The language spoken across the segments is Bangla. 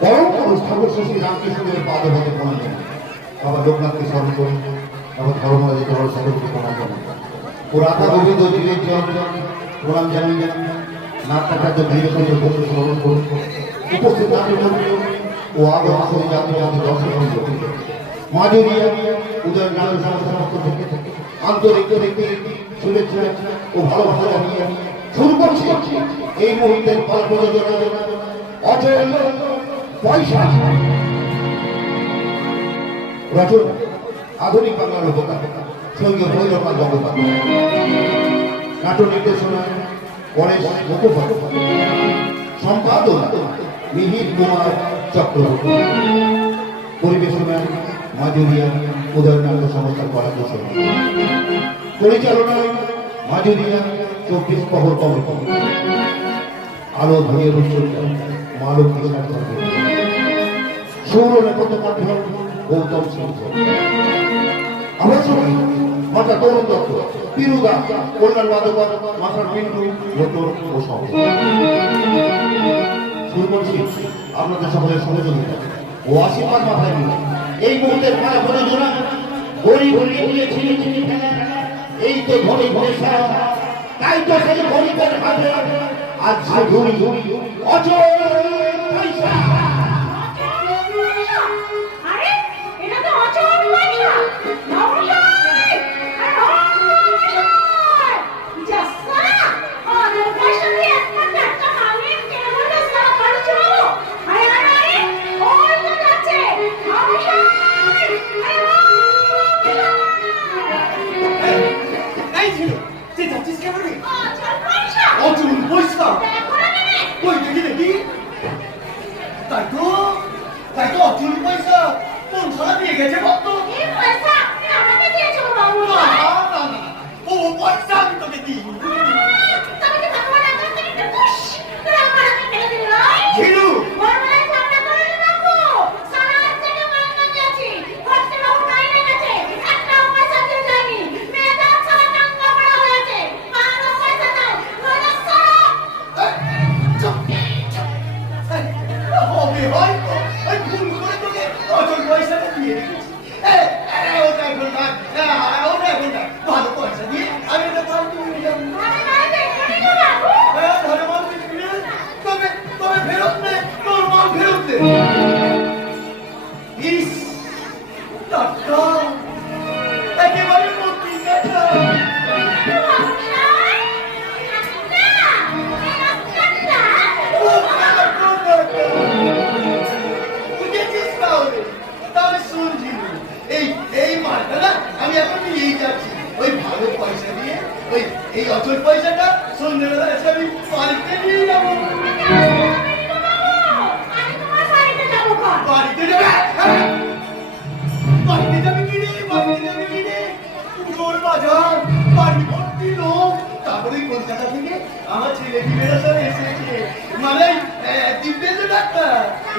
পরম পুরুষ ঠাকুর শ্রী রামকৃষ্ণদেবের পাদে পদে প্রণাম জানাই। বাবা লোকনাথকে স্মরণ করুন, বাবা ধর্মরাজে ধর্ম সকলকে প্রণাম জানাই। ও রাধা গোবিন্দ জীবের চরণ প্রণাম জানাই। নাট্যাচার্য ধীরে বন্ধু স্মরণ করুন। উপস্থিত ও আগত আসলে জাতি জাতি দর্শক মাধুরিয়া উদয় গ্রামের সমস্ত থেকে আন্তরিক শুভেচ্ছা ও ভালোবাসা জানিয়ে শুরু করছি এই মুহূর্তের ফল প্রযোজনা অচল পয়সা রচনা আধুনিক বাংলার উপকার সঙ্গে ভৈরবাল গঙ্গোপাধ্যায়। নাটক নির্দেশনা পরেশ মুখোপাধ্যায়। সম্পাদনা মিহির কুমার চক্রবর্তী। পরিবেশনা মাধুরিয়া উদয়নাথ সংস্থার কলাকুশল। পরিচালনায় মাধুরিয়া 24 প্রহর কমিটি। আলো ধরিয়ে রূপচর্চা মানব কিশোর ধর্ম। সৌর নেপথ্য কণ্ঠ গৌতম সিংহ। আমরা সবাই মাতা তরুণ দত্ত, পিরুদা, কল্যাণ বাদকর, মাথার বিন্দু, রতন ও সহ। শুরু করছি আপনাদের সকলের সহযোগিতা ও আশীর্বাদ মাথায় নিয়ে এই মুহূর্তের মায়া প্রযোজনা গরিব এই তো ঘড়ি পয়সা, তাই তো সেই গরিবের হাতে আজ ঝুড়ি অচল পয়সা। এই অচল পয়সাটা সন্ধ্যেবেলা এসে আমি বাড়িতে নিয়ে যাবো। বাড়িতে যাবে? বাড়িতে যাবে কি রে? বাড়িতে যাবে কি রে? পুজোর বাজার, বাড়ি ভর্তি লোক, তারপরে কলকাতা থেকে আমার ছেলে পিলেরা সব এসেছে। মানে দিব্যেন্দ্র ডাক্তার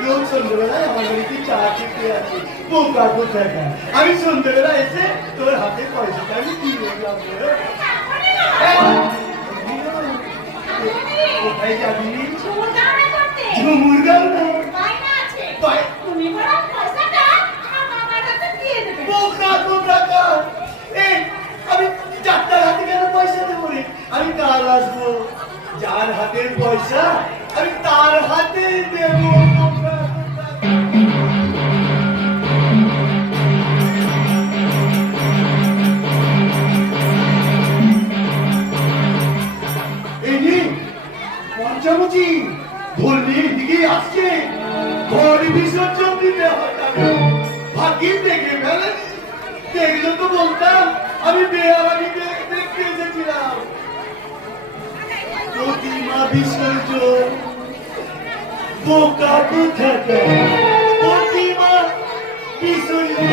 রোজ সন্ধ্যেবেলায় আমার বাড়িতে চা খেতে আছে। বোকা কোথাকা, আমি সন্ধ্যেবেলা এসে তোর হাতে পয়সাটা আমি দিয়ে গেলাম। কোথায় যাবি? ঝুমুর গান আমি 4টার হাতে কেন পয়সা দেবো রে? আমি কাল আসবো, যার হাতের পয়সা আমি তার হাতে দেবো। পঞ্চামুচি ধর্মীর দিকে আসছে, ঘরে বিসর্জন দিতে হয়। ভাগ্যে দেখে ফেলেছি, দেখলে তো বলতাম আমি বেহারানি দেখতে এসেছিলাম। প্রতিমা বিসর্জন, বোকা কোথাকা, প্রতিমা বিসর্জন।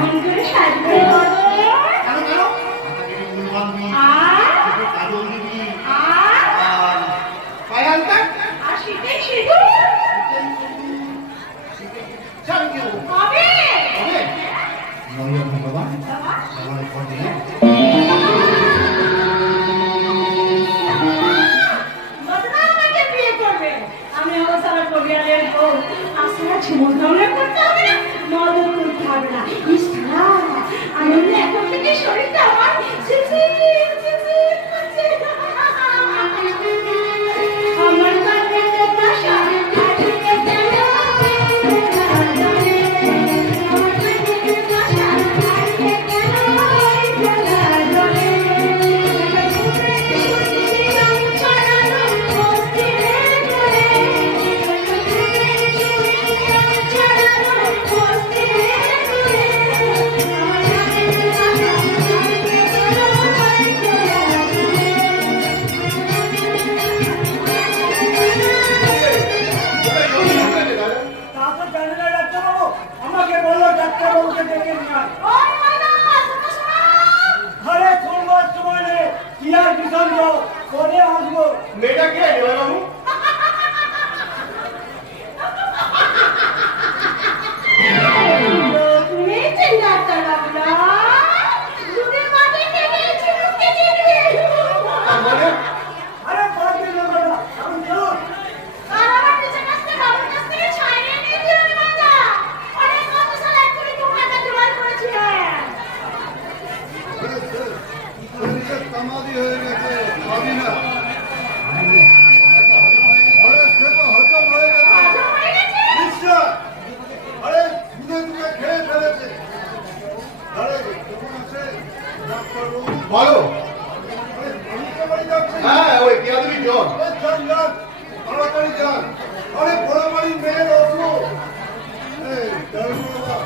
কেমন করে সাজবে বলো? কেন কেন মাথাকে উল বাঁধবি, চোখে কাজল দিবি, আর পায়ে আলতা, আর শীতে সিঁদুর থ্যাংক ইউ। কবে? হবে নড়িয়া ভগবান আমার পথে বদনা আমাকে বিয়ে করবে। আমি অবসর পরিবারের বউ। আসলে ঝুমুরদমে করতে হবে না, মদত করতে হবে না। ইস্তা আনন্দে এখন থেকে শরীরটা আমার শিরশির শিরশির করছে। আমার কাছে বাসা হারিয়ে গেল। আমার কাছে বাসা হারিয়ে তারপর জানি না ডাক্তারবাবু, আমাকে বললো ডাক্তারবাবুকে ডেকে নিয়ে আয়। ঘরে শুনবার সময় নেই, কি আর বিসর্গ, পরে আসবো। মেয়েটা কে বাবু? তুমি চিন্তা লাগলো দুধের মাঝে টেকেছি মুখে চিনবে আরে পারবে না বাবা, আমি চলুন। আর আমার নিচে কাছে বাবার কাছ থেকে ছাড়িয়ে নিয়ে দিও মজা অনেক কত সাল এক করে দু টাকা জোগাড় করেছিলেন সমাধি হয়ে গেছে, ভাবি না। আরে সে তো হজম হয়ে গেছে। আজও হয়ে গেছে নিশ্চয়। আরে দুধে দুধে খেয়ে ফেলেছে। আরে কেমন আছে ডাক্তারবাবু? বলো। আরে অমিতা বাড়ি যাচ্ছে? হ্যাঁ, ওই কিয়াদুরি জন। যান যান, তাড়াতাড়ি যান। আরে ঘোড়া বাড়ির মেয়ের অসুখ। এই ডাক্তার বাবা,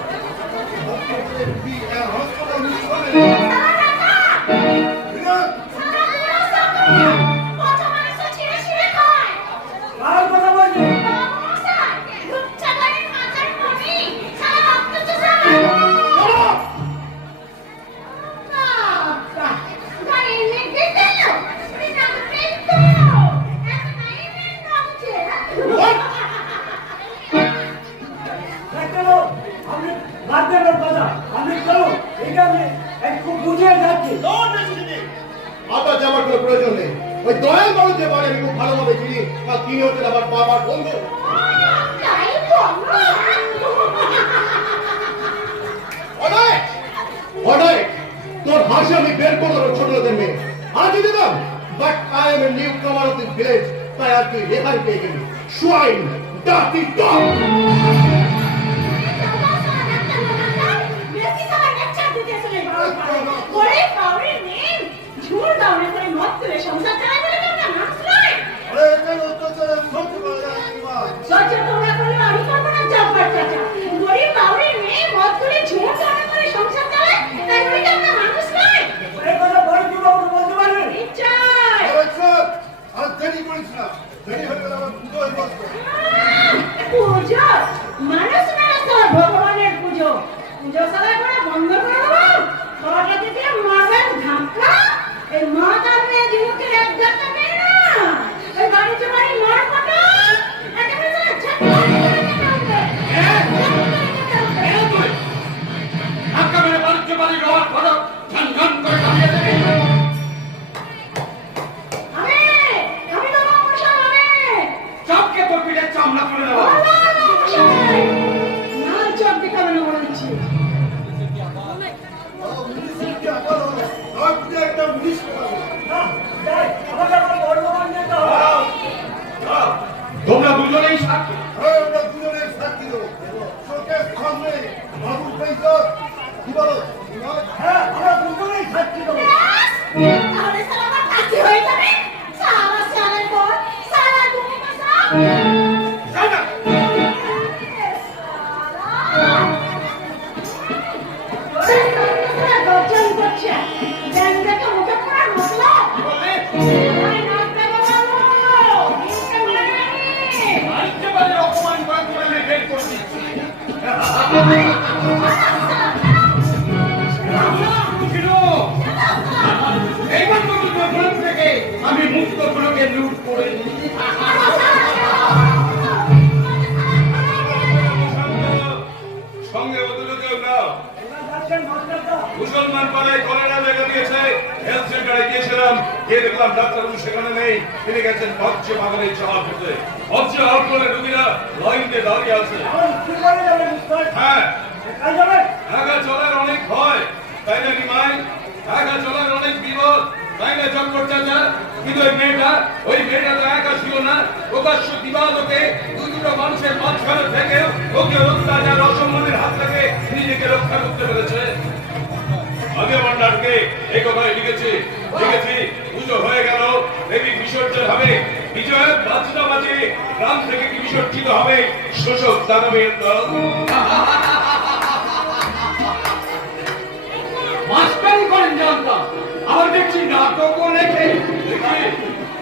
হাসপাতালে কি হাসপাতাল মিস করে? বিরাট পচা মাংস ছিঁড়ে ছিঁড়ে খায় আর কথা বলছি। মশা লুচ্চা গাড়ির মাথার মনি সারা রক্ত চুষে খায় গাড়ি লেগে গেল বিনা মৃত্যু এখন নাই মৃত্যু হচ্ছে ডাক্তারবাবু, আপনি বাদ দেন ওর কথা, আপনি চলুন। এটা আমি একটু বুঝিয়ে যাচ্ছি। আবার যাবার কোনো প্রয়োজন নেই। ওই দয়াল মানুষ যে বলে আমি খুব ভালোভাবে চিনি, আর তিনি হচ্ছেন আমার বাবার বন্ধু। তাই বলো অনেক অনেক তোর হাসি আমি বের করে দেবো ছোট লোকের মেয়ে হাসি দিতাম, but I M a new কামার অফ দিস ভিলেজ, তাই আর তুই রেহাই পেয়ে গেলি। Swine dirty dog. বেশি সময় লেকচার দিতে শুনে ওরে পাউরি নেই ঝুর দাউরে করে মত করে সংসার চালাই বলে তোমরা মানুষ নয় আরে এখানে অত্যাচারে সহ্য করা যায় না মা। সহ্য তোমরা করলে আমি করবো না জব্বার চাচা গরিব পাউরি নেই মত করে ঝুর দাউরে করে সংসার চালায় তাই বলে তোমরা মানুষ নয় এই কথা বড় কি বাবু বলতে পারবেন? নিশ্চয় আরে স্যার, আর দেরি করিস না, দেরি হয়ে গেলে আমার পুজো হয়ে বসবে। পুজো মানুষ না স্যার ভগবানের পুজো পুজো সারা করে বন্ধ করে দেবো সবাইকে দিয়ে মারবেন ধাক্কা এই মা তার মেয়ে জীবকে এক ধাক্কা মেরে না এই বাড়ি চড়াই মার ফটো একেবারে ঝাক্কা ধাক্কা মেরে বাণিজ্য বাড়ি রোয়ার ফটক ঝন ঝন করে দাঁড়িয়ে দেবে। আমি তো মশাই আমি চাপকে তোর পিঠে চামড়া করে দেওয়া। না চোখ দেখাবে না বলে দিচ্ছি গিয়ে দেখলাম ডাক্তারবাবু সেখানে নেই, তিনি গেছেন ভজ্য বাগানে চা খেতে। ভজ্য আউটডোরে রোগীরা লাইন দিয়ে দাঁড়িয়ে আছে। হ্যাঁ, একা চলার অনেক ভয়, তাই না নিমাই? একা চলার অনেক বিপদ, তাই না চক্কর চাচা? কিন্তু ওই মেয়েটা তো একা ছিল না। প্রকাশ্য দিবালোকে দুটো মানুষের মাঝখানে থেকে ওকে অত্যাচার অসম্মানের হাত থেকে নিজেকে রক্ষা করতে পেরেছে। আমি আমার নাটকে এই কথাই লিখেছি। পুজো হয়ে গেল, দেবী বিসর্জন হবে, বিজয়ের বাজনা বাজে গ্রাম থেকে কি বিসর্জিত হবে শোষক দানবের দল। মাস্টারি করেন জানতাম, আবার দেখছি নাটকও লেখে।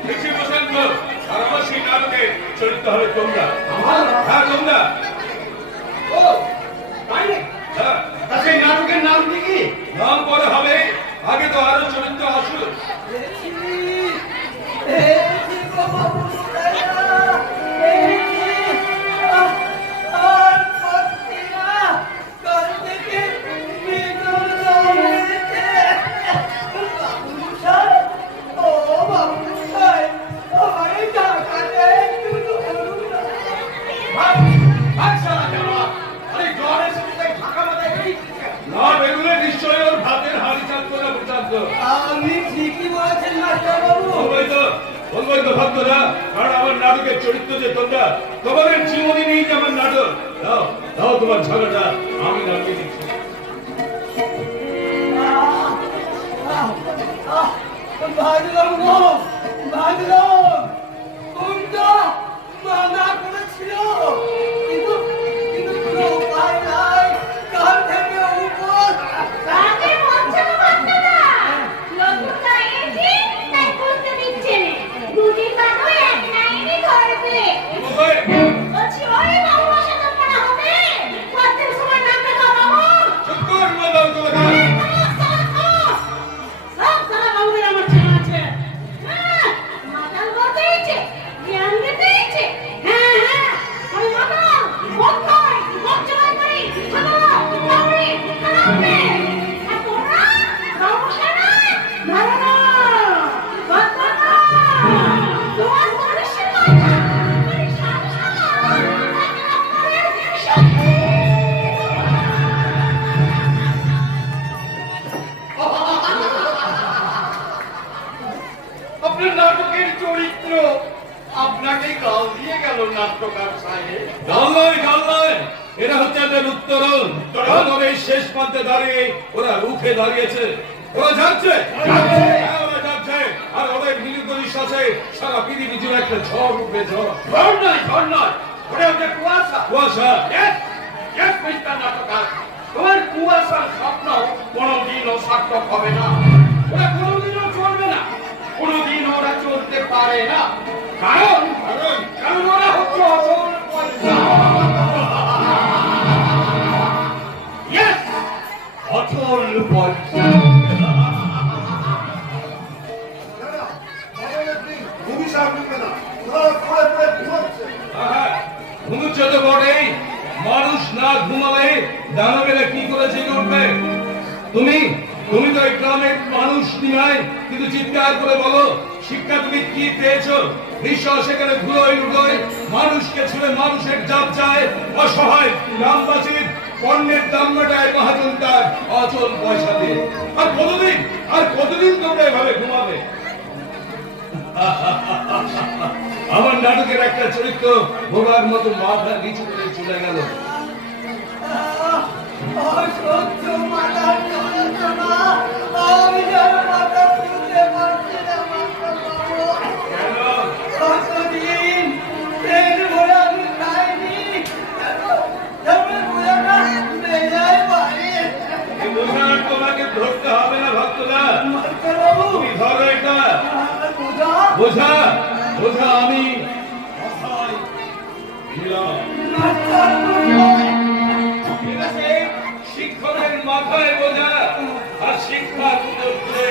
দেখি বসন্ত, আর আমার সেই নাটকে চরিত্র হবে তোমরা। হ্যাঁ তোমরা। ও তাই নাকি? হ্যাঁ, তা সেই নাটকের নাম কি? নাম পরে হবে, আগে তো আরো চরিত্র আসুক। না বেরুলে নিশ্চয় ওর ভাতের হাড়ি চালতো না বুঝাতো। আমি ঠিকই বলেছেন মাস্টারবাবু। বলবই তো ভক্তরা, কারণ আমার নাটকের চরিত্র যে তোমরা, তোমাদের জীবনী নিয়ে যে আমার নাটক। দাও তোমার ঝগড়াটা, আমি নামিয়ে দিচ্ছি। মানা করেছিল, কিন্তু কোনো উপায় নাই। কাল থেকে উপর কাকে বলছে তো বাচ্চাটা? নতুনটা এসে তাই বুঝতে দিচ্ছে না। দুটি কাকু এক লাইনে ধরবে। বলছি ওই বাবু বসে তো পড়া হবে। কতদিন সময় নামবে তো বাবু? চুপ কর মাদার কোথা। সব সারা বাবুদের আমার চেনা আছে। মাতাল বলতে ইচ্ছে, জ্ঞান দিতে ইচ্ছে। হ্যাঁ আমি মাতাল, বক্কাই, বকচলাই করি, সাধারণ, কামড়ি, কামড়ি। আর তোমরা সমস্যা নাই, ভালো না, বাচ্চা না। তোমার মানুষের কথা, আমি সাথে সাথে আপনার নাটকের চরিত্র আপনাকে গাল দিয়ে গেল নাট্যকার সাহেব। গাল নয়, এটা হচ্ছে এদের উত্তরণ। এই শেষ প্রান্তে দাঁড়িয়ে ওরা রুখে দাঁড়িয়েছে। ওরা যাচ্ছে, হ্যাঁ, ওরা যাচ্ছে। আর ওদের মিলিত নিঃশ্বাসে সারা পৃথিবী জুড়ে একটা ঝড় উঠবে। ঝড় নয়, ওটা হচ্ছে কুয়াশা। কুয়াশা। Yes, মিস্টার নাট্যকার, তোমার কুয়াশার স্বপ্ন কোনোদিনও সার্থক হবে না। ওরা কোনোদিনও চলবে না, কোনোদিন ওরা চলতে পারে না। কারণ ওরা হচ্ছে অচল পয়সা। Yes, অচল পয়সা। ঘুমুচ্ছে তো বটেই, মানুষ না ঘুমালে দানবেরা কি করে জেগে উঠবে? তুমি তো এই গ্রামের মানুষ নিমাই, কিন্তু চিৎকার করে বলো, শিক্ষা তুমি কি পেয়েছো? নিশ্চয় সেখানে ধুলোয় লুটোয় মানুষকে ছুড়ে মানুষের জাত চায়, অসহায় গ্রামবাসীর পণ্যের দাম মেটায় মহাজন তার অচল পয়সা দিয়ে। আর কতদিন তোমরা এভাবে ঘুমাবে? আমার নাটকের একটা চরিত্র ভোগার মতো মাথা নিচু করে চলে গেল। অসহ্য মাথার যন্ত্রণা, আমি যেন মাথা তুলতে পারছি না মাস্টারবাবু। কতদিন পেট ভরে আমি খাইনি, যেমন বোঝাটা মেজায় বাড়ি। এই বোঝার তোমাকে ধরতে হবে না ভক্তরা। মাস্টারবাবু, তুমি ধরো এটা বোঝা বোঝা আমি দিলাম। শিক্ষকের মাথায় বোঝা আর শিক্ষার উদ্দেশ্যে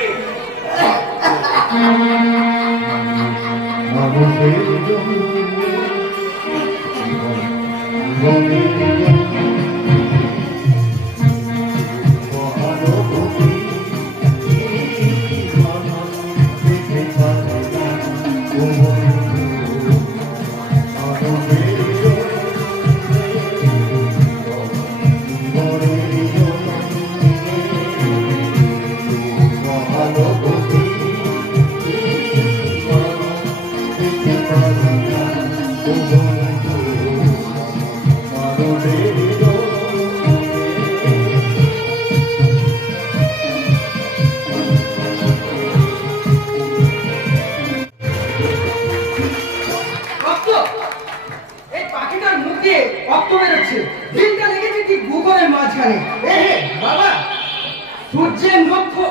রক্ত বেরোচ্ছে। দিনটা লেগেছে ঠিক ভূগোলের মাঝখানে। বাবা সূর্যের লক্ষ্য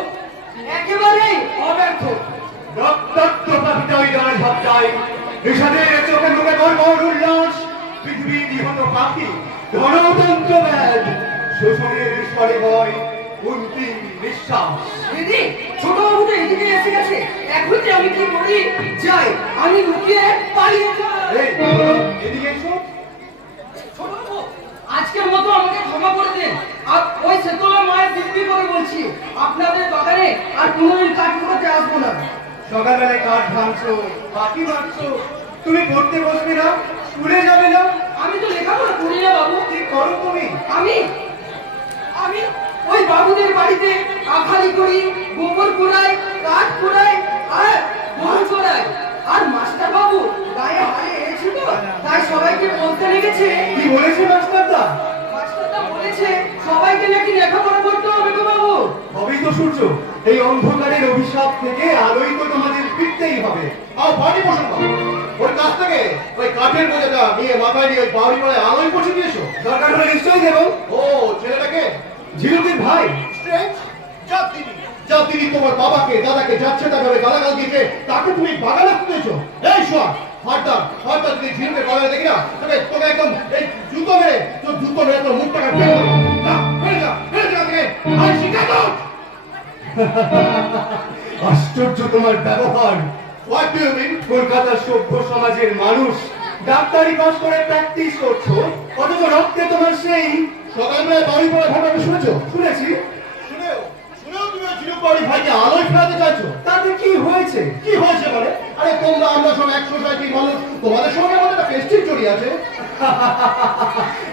একেবারেই অব্যর্থ। রক্তাক্ত পাখিটা ওই ডানায় ঝাপটায়, বিষাদের চোখে মুখে গর্বর উল্লাস, পৃথিবী নিহত পাখি, গণতন্ত্র ব্যাধ, শোষণের স্বরে ভয়, অন্তিম নিঃশ্বাস। দিদি, ছোট বাবুটা এদিকে এসে গেছে। এখন যে আমি কি করি? যাই, আমি লুকিয়ে পালিয়ে যাই। এই, বলো, এদিকে এসো। ছোট বাবু, আজকের মতো আমাকে ক্ষমা করে দিন। আর ওই সেতলা মায়ের দিব্যি করে বলছি, আপনাদের বাগানে আর কোনোদিন কাঠ করতে আসবো না। সকালবেলায় কাঠ ভাঙছো, পাখি মারছো, তুমি পড়তে বসবে না, স্কুলে যাবে না, আমি তো লেখাপড়া করি না বাবু। কি করো তুমি? আমি আমি ওই বাবুদের বাড়িতে আখালি করি, গোবর কুড়াই, কাঠ কুড়াই আর গরু চড়াই। আর মাস্টার বাবু গায়ে হারে এসেছিল, তাই সবাইকে বলতে লেগেছে। কি বলেছে মাস্টারদা? মাস্টারটা বলেছে সবাইকে নাকি লেখাপড়া করতে হবে গো বাবু। হবেই তো সূর্য, এই অন্ধকারের অভিশাপ থেকে আলোই তো তোমাদের ফিরতেই হবে। আর বাড়ি বসে ওর কাছ থেকে ওই কাঠের বোঝাটা নিয়ে মাথায় নিয়ে ওই বাড়ি পড়ে আলোয় পৌঁছে দিয়েছো। দরকার হলে নিশ্চয়ই দেবো। ও ছেলেটাকে ঝিনুকের ভাই যা তিনি তোমার বাবাকে দাদাকে যাচ্ছে তা ভাবে গালাগাল দিয়েছে, তাকে তুমি বাগানে তুলেছো। এই শোন হরদার হরদার, যদি ঝিনুকের বাগানে দেখি না তোকে তোকে একদম এই জুতো মেরে তোর জুতো মেরে তোর মুখটাকে বের করবো। যা বেরে যা থেকে আর শিখা দাও। আশ্চর্য তোমার ব্যবহার। What do you mean? কলকাতার সভ্য সমাজের মানুষ, ডাক্তারি পাস করে প্র্যাকটিস করছো, অথচ রক্তে তোমার সেই সকালবেলায় বাড়ি পড়া ঘটনা শুনেছো? শুনেছি। শুনেও তুমি ঝিনুক বাড়ি ভাইকে আলোয় ফেরাতে চাইছো। তাতে কি হয়েছে? কি হয়েছে মানে? আরে তোমরা আমরা সব এক সোসাইটির মানুষ, তোমাদের সঙ্গে আমাদের একটা পেস্টিজ জড়িয়ে আছে।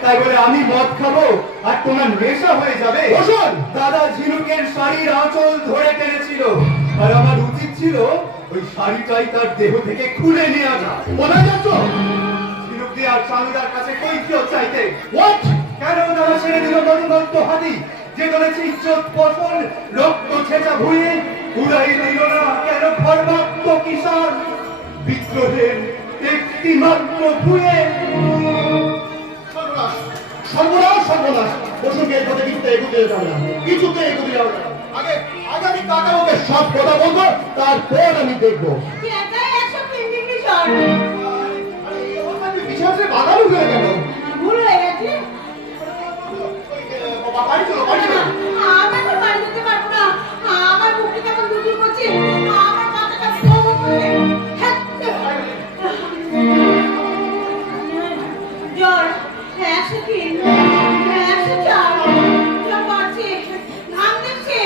তাই বলে আমি মদ খাবো আর তোমার নেশা হয়ে যাবে? বসুন। দাদা ঝিনুকের শাড়ির আঁচল ধরে টেনেছিল, আর আমার উচিত ছিল ওই শাড়িটাই তার দেহ থেকে খুলে নিয়ে আসা। কোথায় যাচ্ছ? ঝিনুক দিয়ে আর চাঁদুদার কাছে কৈফিয়ত চাইতে। হোয়াট? কেন তারা ছেড়ে দিল মধুমত্ত হাতি, যে ধরেছে ইজ্জত ফসল রক্ত ছেঁচা ভুঁয়ে, উড়াই দিল না কেন ধর্মাত্ম কিষান বিদ্রোহের একটি মাত্র ভুঁয়ে? সর্বনাশ সর্বনাশ সর্বনাশ। বসুন, এর পথে কিছুতে এগোতে যাবে না, কিছুতে এগোতে যাবে না। আগে আগে আমি কাকা ওকে সব কথা বলবো, তারপর আমি দেখবো। একাই এসব পিন্ডিং বিষয় আরে এই অবস্থায় তুই বিছানাতে বাগানো হয়ে গেল। ভুল হয়ে গেছে। বাড়ি চলো, বাড়ি চলো। আমি তো বাড়ি যেতে পারবো না, আমার বুকটা কেমন দুটি করছে, আমার মাথাটা বড় করছে। জ্বর 103, 104, জ্বর বাড়ছে, ঘাম দিচ্ছে।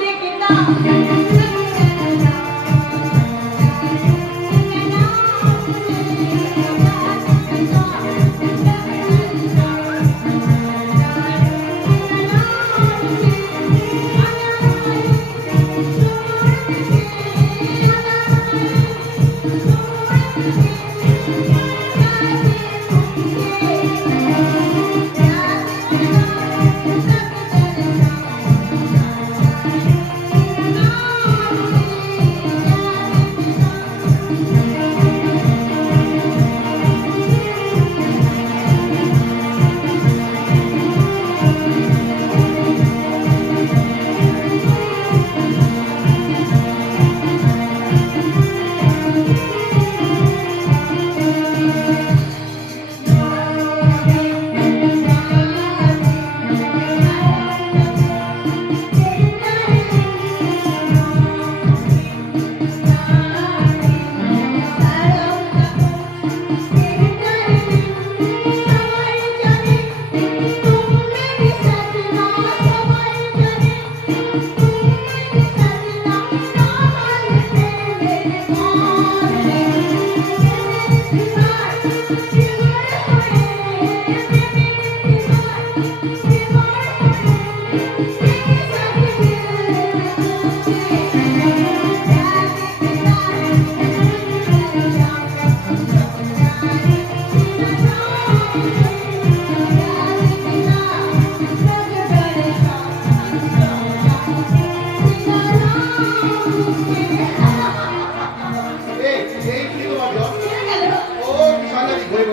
দেখে দাও।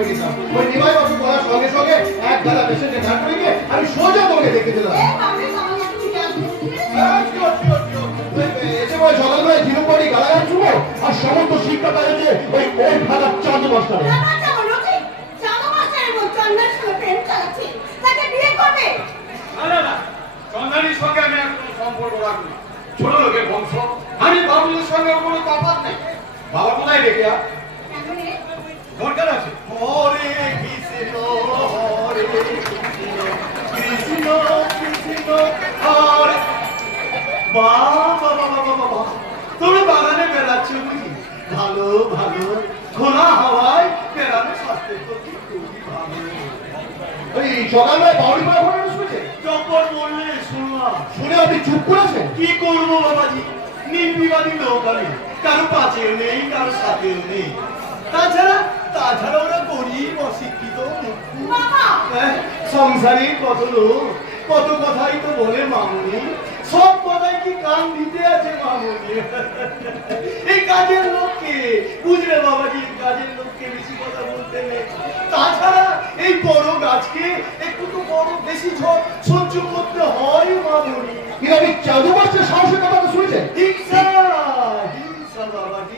করে গেছিলাম। ওই নিমাই বাবু বলার সঙ্গে সঙ্গে এক গাদা পেশেন্টে ঘাট করে গিয়ে আমি সোজা তোমাকে দেখে দিলাম। এসে বলে সকালবেলায় ঝিনুকবাড়ি গালাগাল শুনবো আর সমস্ত শিক্ষা হয়েছে ওই ওই ফাঁকা চাঁদ মাস্টারে। চন্দ্রানীর সঙ্গে আমি আর কোনো সম্পর্ক রাখি না। ছোট লোকের বংশ, আমি বাবুদের সঙ্গে কোনো তফাৎ নেই। বাবা কোথায় রেখে দরকার আছে। হরে কৃষ্ণ হরে কৃষ্ণ কৃষ্ণ হরে। বাবা বাবা বাবা, তুমি বাগানে বেড়াচ্ছ বুঝি? ভালো ভালো, খোলা হাওয়ায় বেড়ানো স্বাস্থ্যের পক্ষে খুবই ভালো। ওই সকালবেলায় বাউরি পাড়া ঘটনা শুনেছে? যখন বললে শুনলাম। শুনে আপনি চুপ করেছেন? কি করবো বাবাজি, নির্বিবাদী লোক আমি, কারো পাশেও নেই কারো সাথেও নেই। তাছাড়া ওরা গরিব অশিক্ষিত সংসারের কত লোক কত কথাই তো বলে মামুনি, সব কথাই কি কান দিতে আছে মামুনি? এই কাজের লোককে বুঝলে বাবাজি, কাজের লোককে বেশি কথা বলতে নেই। তাছাড়া এই বড় গাছকে একটু তো বড় বেশি ঝড় সহ্য করতে হয় মামুনি। কিন্তু আপনি চাঁদু মাস্টার সাহসের কথা তো শুনেছেন? হিংসা হিংসা বাবাজি,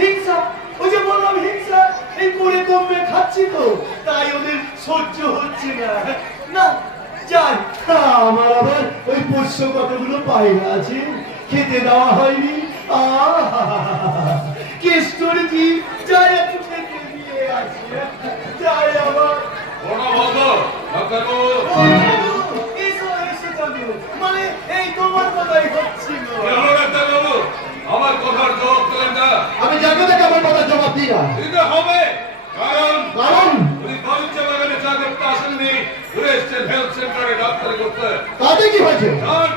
হিংসা। ওই যে বললাম হিংসা, এই করে কমবে খাচ্ছি তো, তাই ওদের সহ্য হচ্ছে না। না যাই, আমার আবার ওই পোষ্য কতগুলো পায়রা আছে, খেতে দেওয়া হয়নি। কেষ্টরজি যাই একটু খেতে দিয়ে আসি, যাই আবার। এসো এসে যাবে, মানে এই তোমার কথাই হচ্ছিল। আমার কথার জবাব দিলেন না। আমি যাকে দেখে আমার কথা জবাব দিই না। দিতে হবে, কারণ কারণ উনি বাণিজ্য বাগানে চা করতে আসেননি, ঘুরে এসছেন হেলথ সেন্টারে ডাক্তারি করতে। তাতে কি হয়েছে? কারণ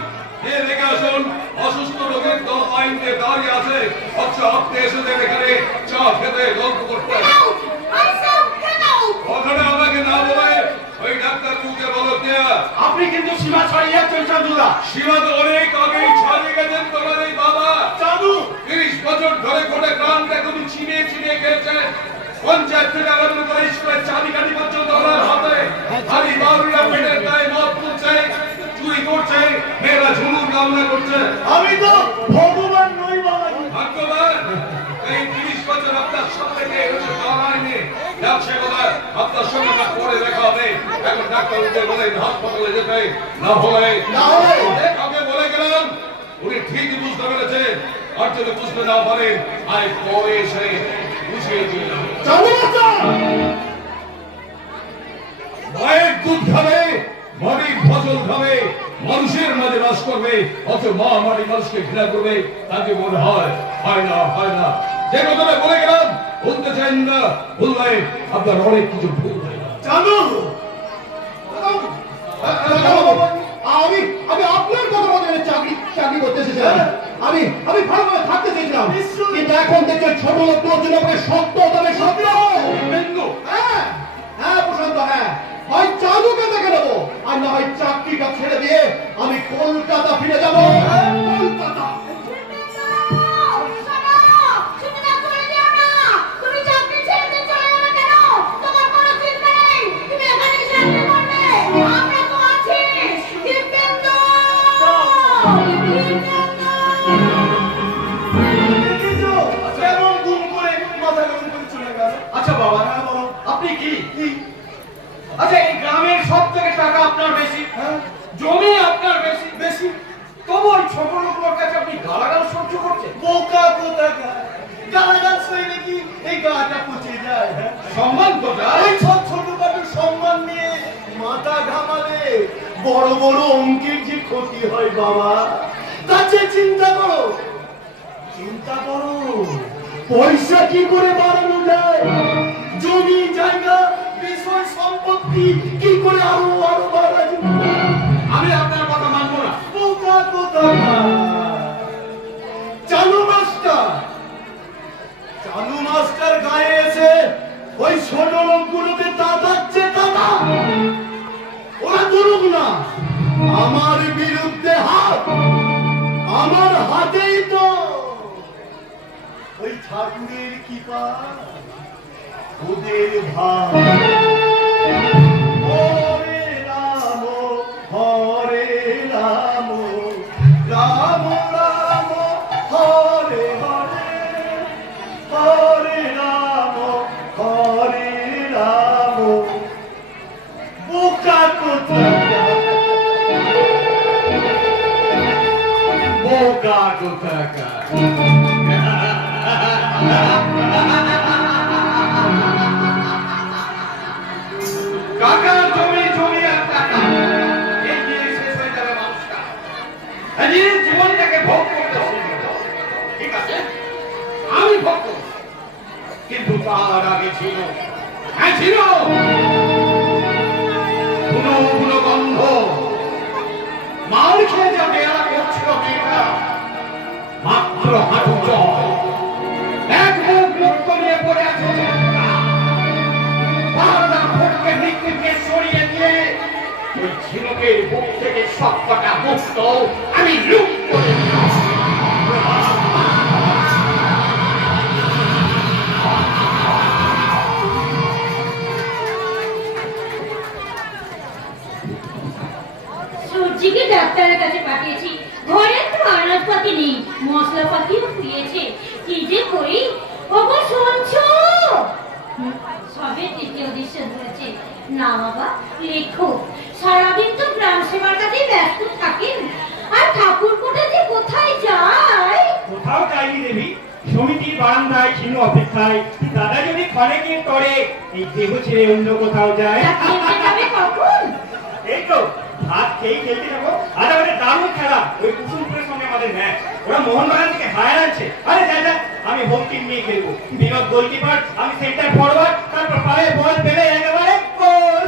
যে দেখে আসুন অসুস্থ রোগীর দল লাইন দিয়ে দাঁড়িয়ে আছে, অথচ আপনি এসেছেন এখানে চা খেতে গল্প করতে। কথাটা আমাকে না বলে ওই ডাক্তার মুখে বলো দেয়া। আপনি কিন্তু সীমা ছাড়িয়ে যাচ্ছেন চাঁদুদা। সীমা তো অনেক আগেই ছাড়িয়ে গেছেন তোমার এই বাবা। চাঁদু 30 বছর ধরে গোটা গ্রামটা তুমি চিনিয়ে চিনিয়ে খেয়েছেন। পঞ্চায়েত থেকে আরম্ভ করে স্কুলের চাবিকাঠি পর্যন্ত ওনার হাতে। হারি বাউরিরা পেটের গায়ে মদ তুলছে, চুরি করছে, মেয়েরা ঝুলুর কামনা করছে। আমি তো ভগবান নই বাবাজি। ভাগ্যবান এই 30 বছর আপনার সাথে কে এসে দাঁড়ায়নি। যাচ্ছে কথা আপনার সঙ্গে পরে দেখা হবে। এখন ডাক্তার উঠে বলেন হাসপাতালে যেতে, না হলে কাউকে বলে গেলাম উনি ঠিকই বুঝতে পেরেছেন। আর যদি বুঝতে না পারেন আয় পরে এসে বুঝিয়ে দিলাম। মায়ের দুধ খাবে, মাটির ফসল খাবে, মানুষের মাঝে বাস করবে, অথচ মা মাটি মানুষকে ঘৃণা করবে, তাকে মনে হয় হয় না হয় না। যে কথাটা বলে গেলাম বলতে চাই না, বললে আপনার অনেক কিছু ভুল হয়ে যাবে। চাঁদু আমি আমি আপনার কথা মতো চাকরি করতে এসেছিলাম। আমি ভালোভাবে থাকতে চেয়েছিলাম, কিন্তু এখন দেখছেন ছোট লোক তোর জন্য আমাকে সত্য তবে সত্য। হ্যাঁ হ্যাঁ প্রশান্ত, হ্যাঁ হয় চাঁদুকে দেখে নেবো, আর না হয় চাকরিটা ছেড়ে দিয়ে আমি কলকাতা ফিরে যাবো। কলকাতা কেমন গুম করে মাথা গরম করে চলে গেল। আচ্ছা বাবা, হ্যাঁ বলো আপনি কি? আচ্ছা এই গ্রামের সব থেকে টাকা আপনার বেশি, জমি আপনার বেশি বেশি তবু ওই ছোট লোকের কাছে আপনি গালাগাল সহ্য করছেন? বোকা কোথাকার, গালাগাল শুনে কি এই গাটা পচে যায়? সম্মান তো যায়। এই ছোটখাটো সম্মান নিয়ে মাথা ঘামালে বড় বড় অঙ্কের যে ক্ষতি হয় বাবা। তার চেয়ে চিন্তা করো পয়সা কি করে বাড়ানো যায়, জমি জায়গা বিষয় সম্পত্তি কি করে আরো আরো বাড়া যায়। আমি আপনার কথা মানবো না। বোকা কোথাকার। চালু মাস্টার গায়ে এসে ওই ছোট লোকগুলোকে তাতাচ্ছে তাতা। ওরা ধরুক না, আমার বিরুদ্ধে হাত, আমার হাতেই তো ওই ঠাকুরের কৃপা ওদের ভাব হরে রাম রাম রাম হরে হরে হরে রাম বোকা কোথাকার কাকা জমি জমি আর টাকা এই দিয়ে শেষ হয়ে যাবে মানুষটা নিজের জীবনটাকে ভোগ করতে শুরু করো। ঠিক আছে আমি ভোগ করব কিন্তু তার আগে ছিল হ্যাঁ ছিল কোনো কোনো গন্ধ মাল খেয়ে যা বেড়া করছিল মেয়েটা মাত্র হাঁটু জল এক মুখ রক্ত নিয়ে পড়ে আছে বারোটা ভোটকে মৃত্যুকে সরিয়ে দিয়ে ওই ঝিনুকের বুক থেকে সব কটা মুক্ত আমি লুট করে সূর্যিকে ডাক্তারের কাছে পাঠিয়েছি, ঘরে তো আনাজপাতি নেই, মশলাপাতিও ফুরিয়েছে, কি যে করি? ওগো শুনছো? সবে তৃতীয় দৃশ্য ধরেছে না বাবা, লেখো। সারাদিন তো গ্রাম সেবার কাজে ব্যস্ত থাকেন, আর ঠাকুর কোটা যে কোথায় যায়? কোথাও যাইনি দেবী, সমিতির বারান্দায় ছিল অপেক্ষায়। দাদা যদি ক্ষণেকে তরে এই দেহ ছেড়ে অন্য কোথাও যায়। তা খেলতে যাবে কখন? এই তো ভাত খেয়েই খেলতে যাবো। আজ আমাদের দারুণ খেলা, ওই কুসুমপুরের সঙ্গে আমাদের ম্যাচ। ওরা মোহনবাগান থেকে হায়ার আনছে। আরে যা যা, আমি হোম টিম নিয়ে খেলবো। বিনোদ গোলকিপার, আমি সেন্টার ফরওয়ার্ড, তারপর পায়ে বল পেলে একেবারে গোল।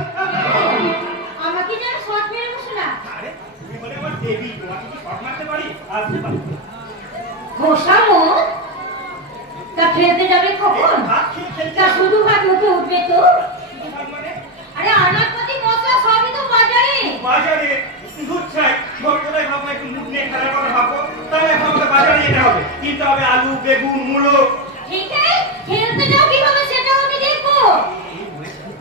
আমাকে যেন শট মেরে বসো না। আরে তুমি বলে আমার দেবী, তোমাকে কি শট মারতে পারি? আসতে পারি। ঘোষামো, তা খেলতে যাবে কখন? ভাত খেয়ে খেলতে তা শুধু ভাত মুখে উঠবে তো? মানে আরে আনাজপাতি মশলা সবই তো বাজারে। বাজারে দুধ চাই, ছোটবেলায় ভাবো একটু মুখ নিয়ে খেলার কথা ভাবো, তাহলে এখন আমাকে বাজারে যেতে হবে। কিনতে হবে আলু, বেগুন, মূলো। ঠিক আছে, খেলতে যাও কিভাবে সেটাও আমি দেখবো।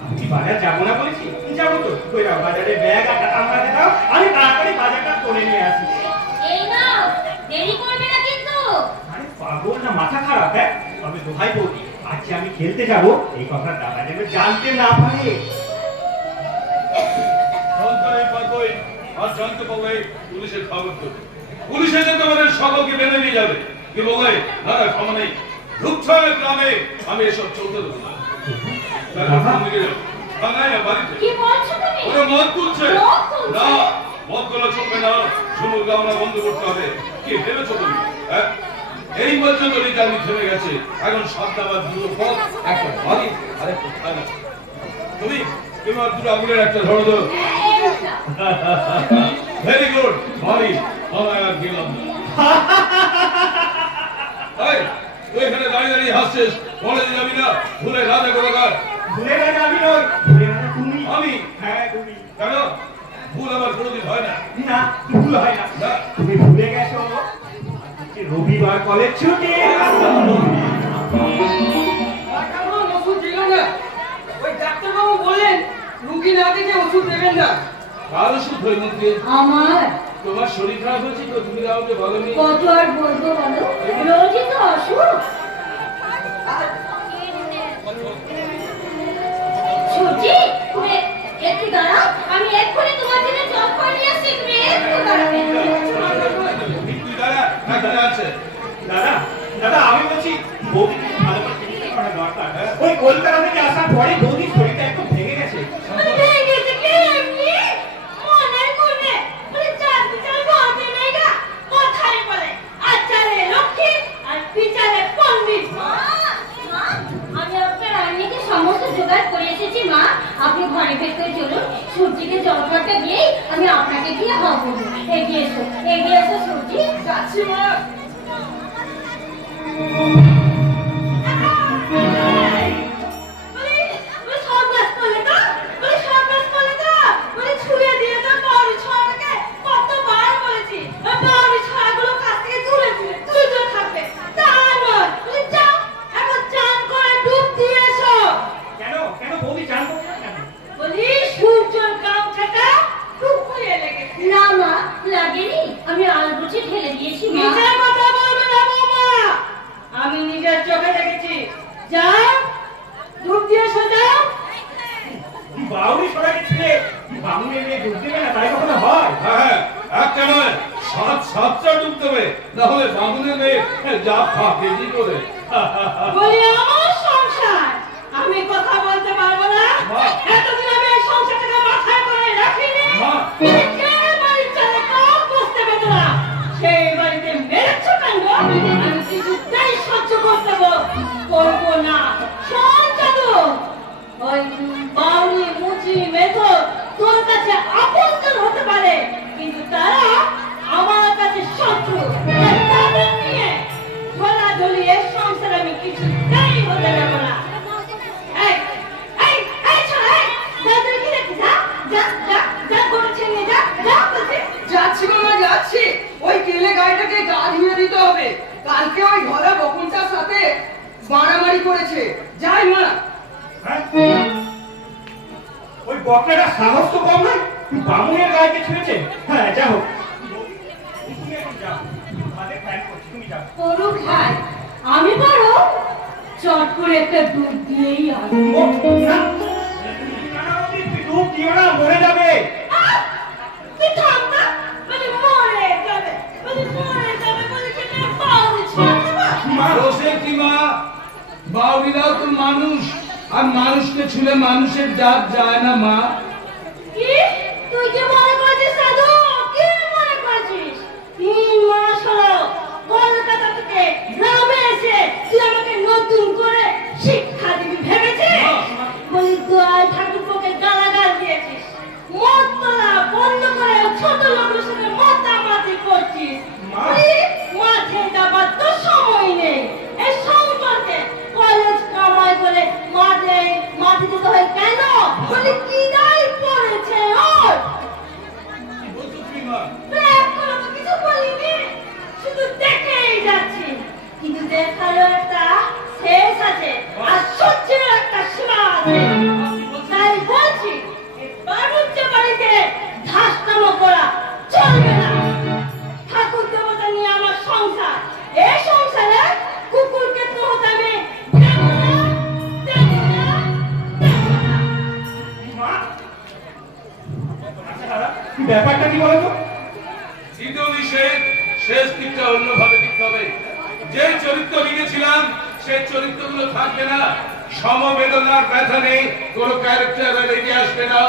আমি বাজার যাবো না বলেছি? যাবো তো। কই দাও বাজারে ব্যাগ আর টাকা আমাকে দাও, আমি তাড়াতাড়ি বাজারটা করে নিয়ে আসি। এই নাও, দেরি করবে না কিন্তু। আরে পাগল না মাথা খারাপ? হ্যাঁ তবে দোহাই বৌদি, আজকে আমি খেলতে যাবো, এই কথা দাদা যেন জানতে না পারে। সন্তান পাকই আর জানতে পারলে পুলিশের খবর দেবে। পুলিশ এসে তোমাদের সকলকে বেঁধে নিয়ে যাবে। কি বলে না না ক্ষমা নেই, রূপছায়া গ্রামে আমি এসব চলতে দেবো না। বাড়িতে কি বলছো তুমি? ওরা মদ তুলছে মদ তুলছে? না, মদ তোলা চলবে না, ঝুমুর গামলা বন্ধ করতে হবে। কি ভেবেছো তুমি? হ্যাঁ এই পর্যন্ত রিটার্নি থেমে গেছে, এখন সাতটাবাদ দুটো পথ, একটা বাড়ি আর একটা থানা। তুমি তোমার দুটো আঙুলের একটা ধরো তো। ভেরি গুড বাড়ি, আমায় আর গেলাম না। এই, তুই এখানে দাঁড়িয়ে দাঁড়িয়ে হাসছিস, কলেজে যাবি না? ভুলে রাজা কোথাকার? ভুলে গেলে আমি নই, ভুলে গেলে তুমি। আমি? হ্যাঁ তুমি। কেন? ভুল আমার কোনোদিন হয় না। না ভুল হয় না। না। তুমি ভুলে গেছো আজকে রবিবার কলেজ ছুটি। ডাক্তারবাবু ওষুধ দিল না। ওই ডাক্তারবাবু বললেন রুগী না দেখে ওষুধ দেবেন না। কাল ওষুধ হয়ে মুখে আমার তোমার শরীর খারাপ হয়েছে তো, তুমি আমাকে বলনি। কত আর বলবো বলো, রোজই তো অসুখ। সূর্যি, তুমি একটু দাঁড়াও, আমি এক্ষুনি তোমার জন্য জল করে নিয়ে আসছি, তুমি একটু দাঁড়াবে। তুই দাঁড়া, এখানে আছে। দাদা দাদা আমি বলছি বৌদিকে একটু ভালো করে চিকিৎসা করা দরকার। ওই কলকাতা থেকে আসার পরে বৌদির শরীরটা একটু ভেঙে গেছে। আমি ভেঙে গেছে কি এমনি? মনে করবে, বলে চাঁদ বিচার ভাববে না এটা। কথায় বলে, আচারে লক্ষ্মী আর বিচারে পণ্ডিত। মা, আমি আপনার রান্নিকে সমস্ত জোগাড় করে এসেছি মা। আপনি ঘরে ভেতরে চলুন, সূর্যিকে জলখাবারটা দিয়েই আমি আপনাকে গিয়ে হবো। এগিয়ে এসো সূর্যি। যাচ্ছি মা। বামুনের মেয়ে ডুব দেবে না, তাই কখনো হয়? হ্যাঁ, একটা নয়, সাতটা ডুব দেবে, নাহলে বামুনের মেয়ে যা থাকে কি করে? বলি আমার সংসার, আমি কথা বলতে পারবো না। মা। এতদিন আমি এই সংসারটাকে মাথায় করে রাখিনি। মা। যে বাড়ির চালে কাউ বসতে পেত না, সেই বাড়িতে মেরেছো কাণ্ড আমি কিছুতেই সহ্য করবো না। শোন জাদু, ওই বাউনি মুচি মেথো তোর কাছে আপনজন হতে পারে, কিন্তু তারা আমার কাছে শত্রু। আর তাদের নিয়ে ধরাধরি এর সংসার আমি কিছুতেই হতে দেব না। এই, এই, এই ছোড়া, এই, দাদুর কি দেখি? যা করেছে নিয়ে যা বলছি। যাচ্ছি মামা, যাচ্ছি। ওই কেলে গাড়িটাকে গা ধুয়ে দিতে হবে। কালকে ওই ঘরে বকুলটার সাথে মারামারি করেছে। যাই মা। হ্যাঁ? ওই বকরাটা সাহস তো কম নয়, তুই বামুনের গায়ে ছুঁয়েছে। হ্যাঁ, যা হোক, তুমি এখন যাও, আমাদের প্ল্যান করছি, তুমি যাও। করুক ভাই, আমি পারো চট করে একটা দুধ দিয়েই আসবো। ও, না, তুই ডুব দিও না, মরে যাবে। তুই থাম না, বলি মরে যাবে, বলি সেটা পাউনি ছাড়তে পার। দোষে কি মা? বাউরিরাও তো মানুষ, আর মানুষকে ছুলে মানুষের জাত যায় না মা। কি তুই কি মনে করছিস সাধু? কি মনে করছিস? 3 মাস হলো কলকাতা থেকে গ্রামে এসে তুই আমাকে নতুন করে শিক্ষা দিবি ভেবেছিস? বলি দোয়াল ঠাকুরকে গালাগাল দিয়েছিস, মদ তোলা বন্ধ করে ছোট লোকের সাথে মাতামাতি করছিস। বলি মাঠে যাবার তো সময় নেই। এই সম্পর্কে কলেজ কামাই করে মাঠে যেতে হয় কেন? বলি কি দায় পড়েছে ওর? কি বলছো তুমি মা? তুই এখনো তো কিছু বলিনি, শুধু দেখেই যাচ্ছি। কিন্তু দেখারও একটা শেষ আছে, আর সহ্যের একটা সীমা আছে। তাই বলছি, এই বাণিজ্য বাড়িতে ধাস্তানো করা চলবে না। ঠাকুর দেবতা নিয়ে আমার সংসার, এই সংসারে কুকুরকে তো হতে আমি দেব না, দেব না, দেব না। মা, আচ্ছা দাদা, কি ব্যাপারটা কি বলতো? তৃতীয় নিষেধ, শেষ দিকটা অন্যভাবে দিতে হবে। যে চরিত্র লিখেছিলাম সেই চরিত্রগুলো থাকবে না। সমবেদনার ব্যথা নেই, কোন ক্যারেক্টার এগিয়ে আসবে না।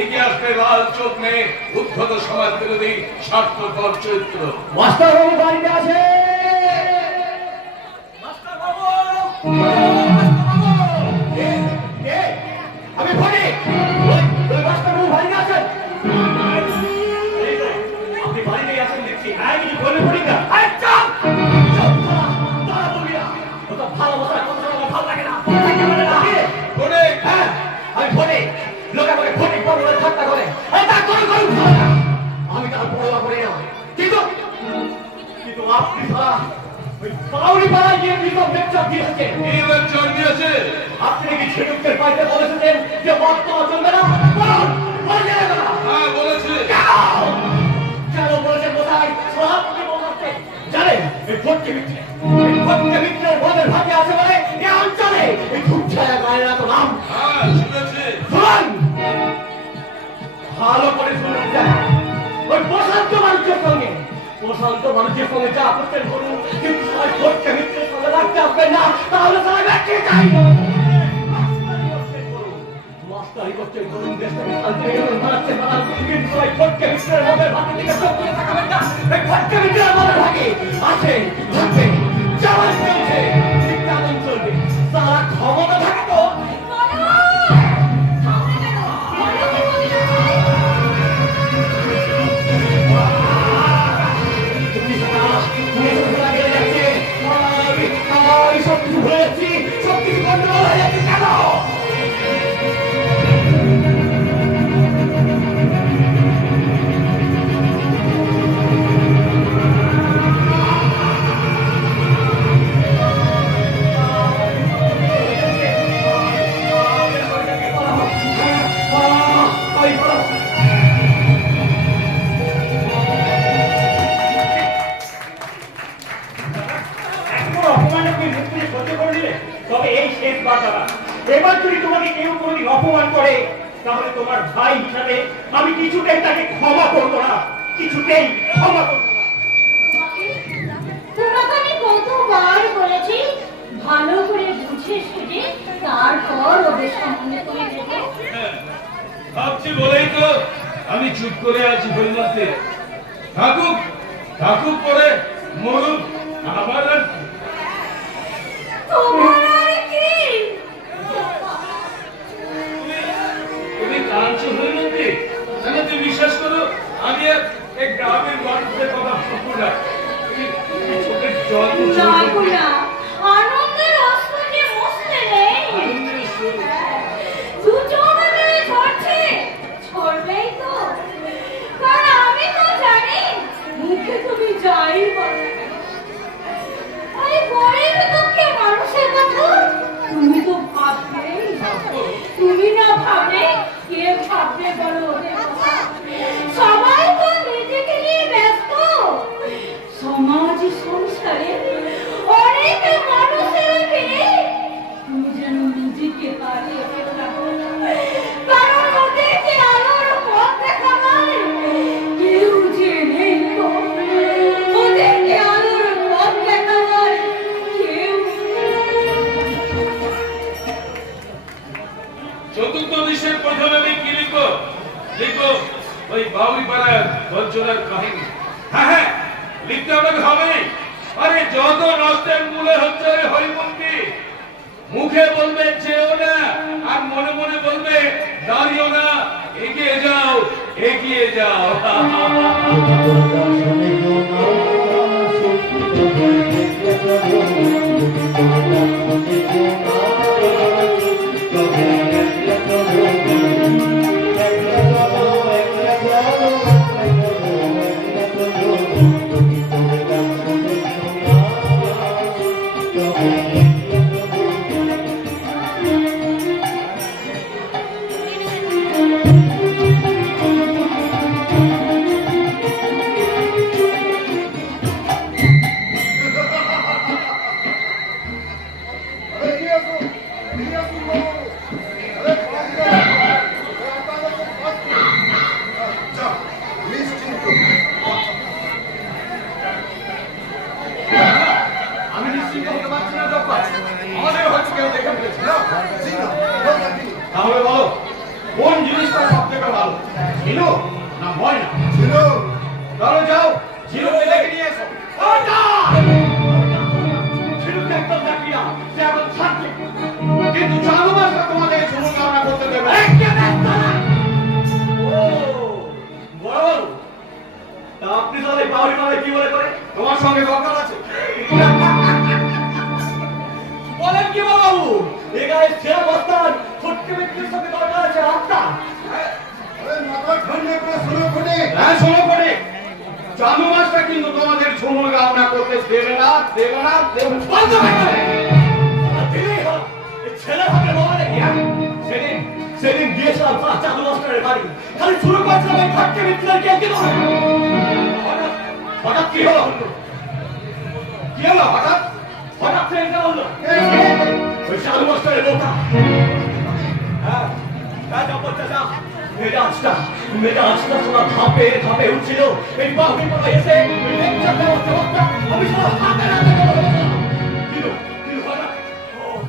এগিয়ে আসবে লাল চোখ নেই, উদ্ধত সমাজ বিরোধী স্বার্থপর চরিত্র। মাস্টার বাবু বাড়িতে আছে? আমি ফোনে মাস্টার বাবু বাড়িতে আছেন? আপনি বাড়িতে আছেন দেখছি, আর কিছু বলে পড়ি না। ভালো মতো ভালো লাগে না। ফোনে? হ্যাঁ, আমি ফোনে। লোক আমাকে ফোনে বলে ঠাট্টা করে। তা করে না, আমি তার পড়া করি না। কিন্তু আপনি সারা ওই পাউরি পাড়ায় গিয়ে বিকম লেকচার দিয়েছেন। এই লেকচার দিয়েছে? আপনি নাকি ছেলেদের বাড়িতে বলেছিলেন যে মদ খাওয়া চলবে না? বলুন, বলে যাবে না। হ্যাঁ বলেছে। কেন বলেছেন কোথায়? সভাপতি বলতে জানেন এই ভোটকে মিত্রে, মিত্রের বদের ভাগে আছে বলে এই অঞ্চলে এই ধূপছায়া গায়ের এত নাম। হ্যাঁ শুনেছে। শুনুন, ভালো করে শুনুন। ওই প্রশান্ত মানুষের সঙ্গে যা করতেন করুন, কিন্তু সবাই ভোটকে মিত্রের সঙ্গে রাখতে আসবেন না, তাহলে সবাই ব্যাখ্যে যাই। মাস্টারি করতেন করুন, দেশটাকে শান্তি নিকেতন বানাচ্ছে বানান, কিন্তু সবাই ভোটকে মিত্রের মধ্যে ভাগের দিকে চোখ তুলে তাকাবেন না। এই ভোটকে মিত্রের মধ্যে ভাগে আছে, থাকবে, যাওয়ার চলছে, নির্যাতন চলবে। তারা ক্ষমতা থাকে তো সবকিছু ভুলে যাচ্ছি, সবকিছু গন্ডগোল হয়ে যাচ্ছে কেন? তবে এই শেষবার দাদা, এবার যদি তোমাকে কেউ কোনোদিন অপমান করে তাহলে তোমার ভাই হিসাবে আমি কিছুতেই তাকে ক্ষমা করবো না, কিছুতেই ক্ষমা করবো না। তোমাকে আমি কতবার বলেছি ভালো করে বুঝে সুঝে তারপর ওদের সামনে করে দেবো। ভাবছি বলেই তো আমি চুপ করে আছি। হরিনাথে থাকুক থাকুক পরে মরুক, আমার আর তোমার আর কি? তুমি কাঁদছো হরিনাথে? না তুমি বিশ্বাস করো আমি আর এই গ্রামের মানুষদের কথা ভাববো না। তুমি চোখের জল মুছে না গুনা, আনন্দের অশ্রু যে মুছতে নেই। আনন্দের সুর। দু চোখ বেয়ে ঝরছে, ঝরবেই তো। কারণ আমি তো জানি মুখে তুমি যাই বলো না কেন, এই গরিব দুঃখী মানুষের কথা তুমি তো ভাববেই। তুমি না ভাবলে কে ভাববে বলো ওদের কথা? সবাই তো নিজেকে নিয়ে ব্যস্ত। সমাজ সংসারে অনেক মানুষের ভিড়ে তুমি যেন নিজেকে পারিয়ে ফেলো। কারণ ওদেরকে আলোর পথ দেখাবার কেউ যে নেই গো। ওদেরকে আলোর পথ দেখাবার কেউ চতুর্থ দৃশ্যের প্রথমে আমি কি লিখবো? লিখবো ওই বাউরি পাড়ার বঞ্চনার কাহিনী। হ্যাঁ হ্যাঁ, লিখতে আমাকে হবে। আরে যত নষ্টের মূলে হচ্ছে ওই হরিমন্দি। মুখে বলবে চেয়েও না, আর মনে মনে বলবে দাঁড়িয়েও না, এগিয়ে যাও এগিয়ে যাও। আমি নিশ্চিন্ত হতে পারছি না জব্বার, আমাদের হয়তো কেউ দেখে ফেলেছে। তাহলে বলো কোন জিনিসটা সব থেকে ভালো, ঝিনু না ময়না? চলো যাও ঝিনুকে ডেকে নিয়ে এসো। ঝিনুকে একদম ডাকি না, সে এখন থাকবে, কিন্তু চালু মাসটা তোমাদের ঝুমুর কামনা করতে দেবে না। ও বড়, তা আপনি তাহলে বাউরি মালে কি বলে করে তোমার সঙ্গে দরকার আছে? বলেন কি বাবু, এখানে সেরা বস্তান ছোট্ট ব্যক্তির সঙ্গে দরকার আছে আপনার? হ্যাঁ শোনো করে, চালু মাসটা কিন্তু তোমাদের ঝুমুর কামনা করতে দেবে না, দেবে না, দেবে না। বন্ধ করে দিলেই হলো। ছেলে হবে বাবা নাকি? সেদিন সেদিন গিয়েছিলাম চালু মাস্টারের বাড়ি, খালি শুরু করেছিলাম এই ছোট্ট ব্যক্তিদের কে কি করে। হঠাৎ কি হলো? কি হলো হঠাৎ? হঠাৎ ট্রেনটা হলো ওই চালু মাস্টারের বোকা। হ্যাঁ মেজাজটা সবার ধাপে ধাপে উঠছিল। এই বাহুরি পাড়া এসে আমি সব হাতে হাতে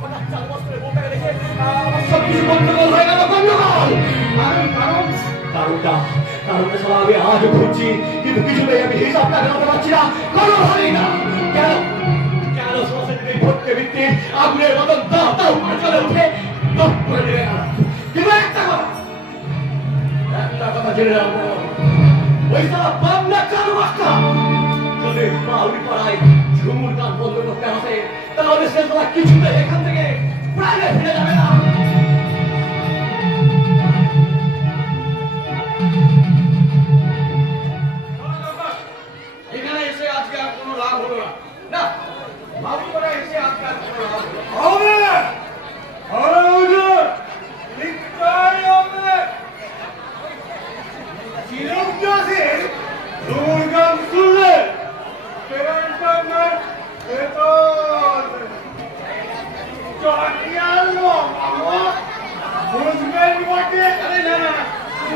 হঠাৎ চালু মাস্টারের বোকাকে দেখে আমার সব কিছু গন্ডগোল হয়ে গেল। গন্ডগোল কারণটা সব আমি আজ খুঁজছি, কিন্তু কিছুতেই আমি হিসাবটা জানাতে পারছি না। কোনোভাবেই না। কেন কেন সরাসরি ভোটকে ভিত্তিক আগুনের মতন দাও দাও করে চলে উঠে দপ করে নেবে না। কিন্তু একটা কথা জেনে রাখবো, ওই সারা বাংলা চালু মাস্টার যদি বাউরি পাড়ায় ঝুমুর গান বন্ধ করতে আসে, তাহলে সে তারা কিছুতেই এখান থেকে প্রাণে ফিরে যাবে না। এখানে এসে আজকে আর কোনো লাভ হলো না। না, বাউরি পাড়ায় এসে আজকে আর কোনো লাভ হলো না।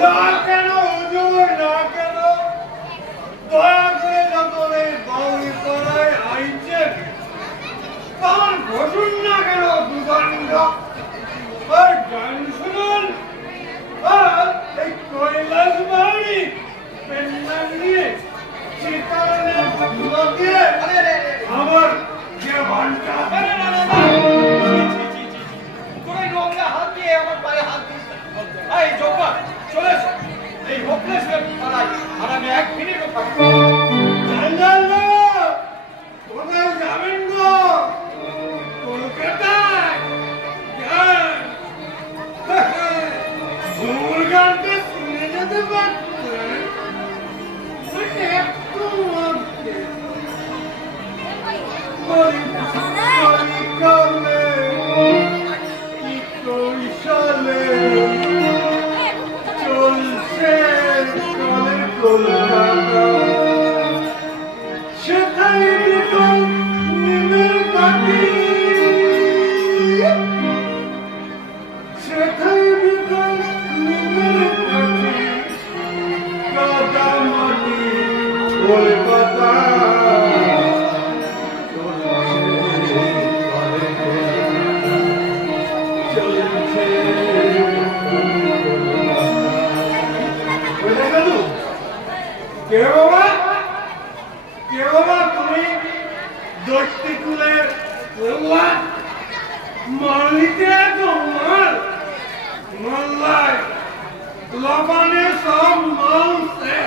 না কেন হুজুর, না কেন? দয়া করে যখন এই বাউরি পাড়ায় আইছেন, তখন বসুন না কেন দুদণ্ড? আর গান শুনুন। আর এই কৈলাস বাড়ি পেন্ডাল নিয়ে চিতালে লাগিয়ে আমার যে ঘন্টা তোর এই নোংরা হাত দিয়ে আমার পায়ে হাত দিস না। এই জব্বার, চলে এসো। এই হোপলেস পাড়ায় আর আমি 1 মিনিটও থাকবো না। জঞ্জাল না, কোথায় যাবেন গো? কলকাতায় যান। ঝুমুর গানটা শুনে যেতে পারতেন, ওইটা একটু মধ্যে কলিকালে কি কৈশালে চলছে কালের কলকাতা, সেটাই বিকল নিমের কাঠি, সেটাই বিকল নিমের কাঠি, কাদা মাটি কলকাতা কে বাবা? কে বাবা তুমি? দশটি কুলের বৌমা মালিকে তোমার মাল্লায় লবণে সব মালছে।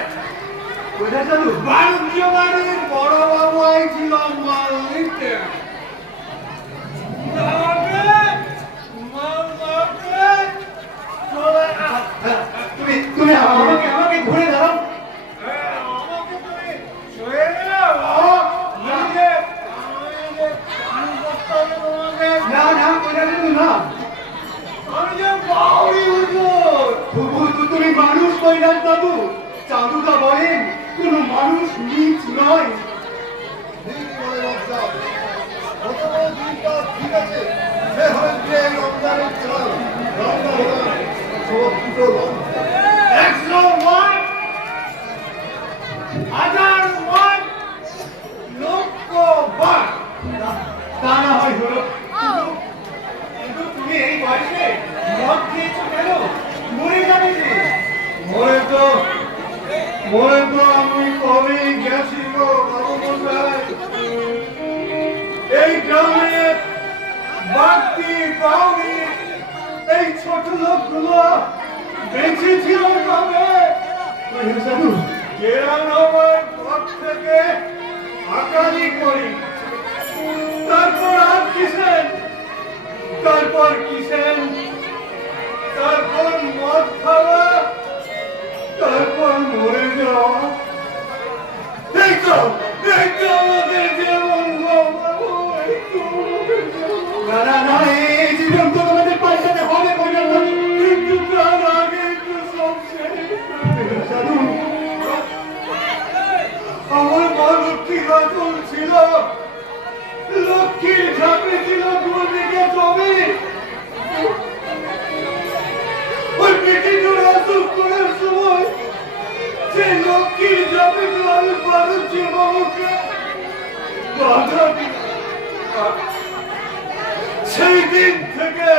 বাণিজ্য বাড়ির বড় বাবু ছিল মালিকে। তুমি আমাকে ঘুরে দাও। আমাকে তুমি ছুঁয়ে দিলে বাবা? না না, না, আমি যে বাউরি হুজুর। তুমি মানুষ কৈলাস বাবু? চাঁদুদা বলেন কোন মানুষ নিচ নয়। ঠিক বলে বাদশাহ। কত বড় দিনটা ঠিক আছে, সে হচ্ছে এই রমজানের চাল। রমজান সমর্পিত রমজান। 101, 1001, লক্ষবার। তা না হয় হলো, কিন্তু তুমি এই বয়সে মদ খেয়েছো কেন? মরে যাবে যে। মরে তো আমি কবেই গেছি গো বাবু মশাই। এই গ্রামে বাড়তি বাউরি এই ছোট লোকগুলো বেঁচে ছিল কবে? কেরানবার পর থেকে আকালি করি, তারপর আর কিসেন, তারপর কিসেন, তারপর মদ খাওয়া, তারপর মরে যাওয়া। দেখো আমাদের যেমন না না, এই জীবন তো তোমাদের পাল্টাতে হবে, কিন্তু তার আগে তো সব শেষ। আমার মা লক্ষ্মীর আচল ছিল, লক্ষ্মীর ঝাঁপে ছিল দুর্দিকে জমি। ওই পেটে জোড়া আসুক করার সময় সেই লক্ষ্মীর ঝাঁপে আমি পারছি বাবুকে বাধা দিল। সেই দিন থেকে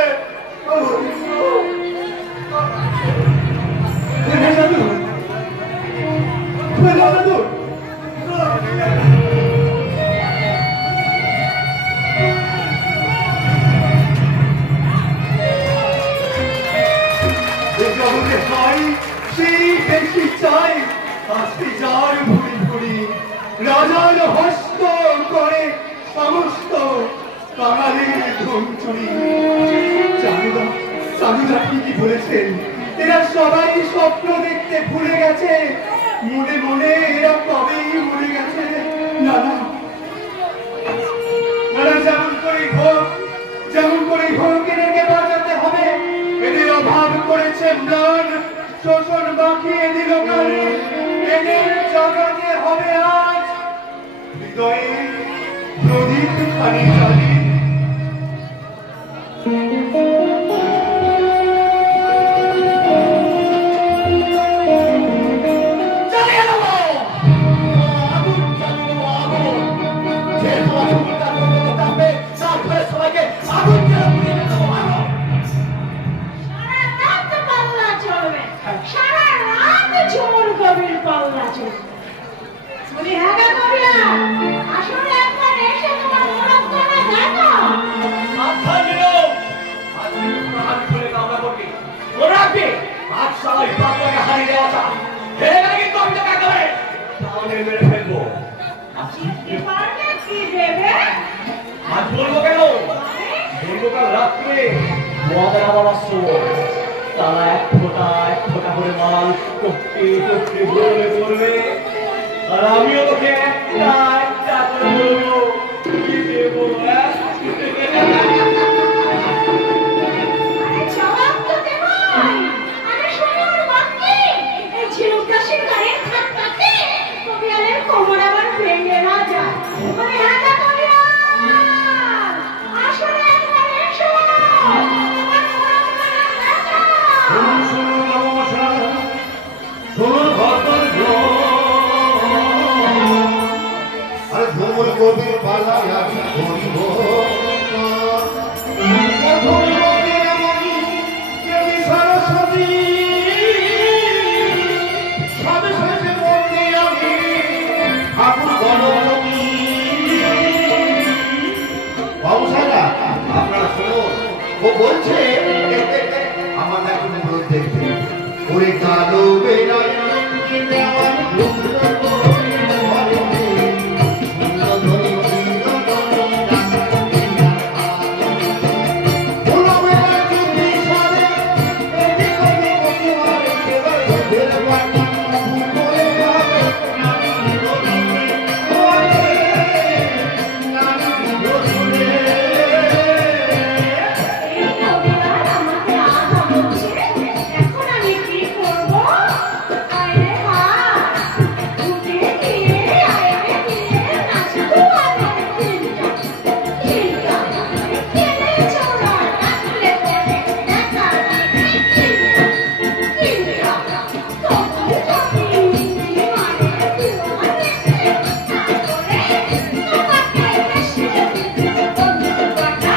সেই বেশি চাই আসতে যার ভুড়ি ভুড়ি, রাজার হস্ত করে সমস্ত বাঙালির ধন চুরি। চাঁদুদা ঠিকই বলেছেন, এরা সবাই স্বপ্ন দেখতে ভুলে গেছে, মনে মনে এরা কবেই মরে গেছে। না না, যেমন করে হোক এদেরকে বাঁচাতে হবে। এদের অভাব করেছে ম্লান, শোষণ বাঁকিয়ে দিল কানে, এদের জাগাতে হবে আজ হৃদয়ে প্রদীপ খানি জ্বালিয়ে। মদের বাবা সোর তারা এক ফোঁটা করে মাল টপকে টপকে বলবে বলবে, আর আমিও তোকে একটা করে বলবো কি দেবো। আরে জবাব তো দেবই। আরে শোনো ওর বাক্যে, এই ঝিনুকদাসের গায়ের ধাক্কাতে কবিয়ালের কোমর আবার ভেঙে না যায়। মানে হ্যাঁ না কবিয়াল, আসলে একবার এসো। তোমার কোমর দেখা। আরে ভ্রমণ করবে পালায় আমি করিব প্রথম লোকে এমনই দেবী সরস্বতী সাথে সাথে মধ্যে আমি ঠাকুর গণপতি। বাবু সাহেব আপনারা শুনুন, ও বলছে আমার এখন রোদ দেখতে ওরে কালো বেড়ায় আমার এই কবিয়াল আমাকে আধা বলছে, এখন আমি কি করবো? আরে হ্যাঁ, উঠে গিয়ে আয়রে দিয়ে নাচবো আমার দিনটা। দিনটা খেলে চোরা ডাকলে পরে দেখা দিনটা। দিনটা তখন যখন মিষ্টি মানে দিওয়ানে সে তারপরে তোমাকে বেশি বন্ধুটা দিনটা।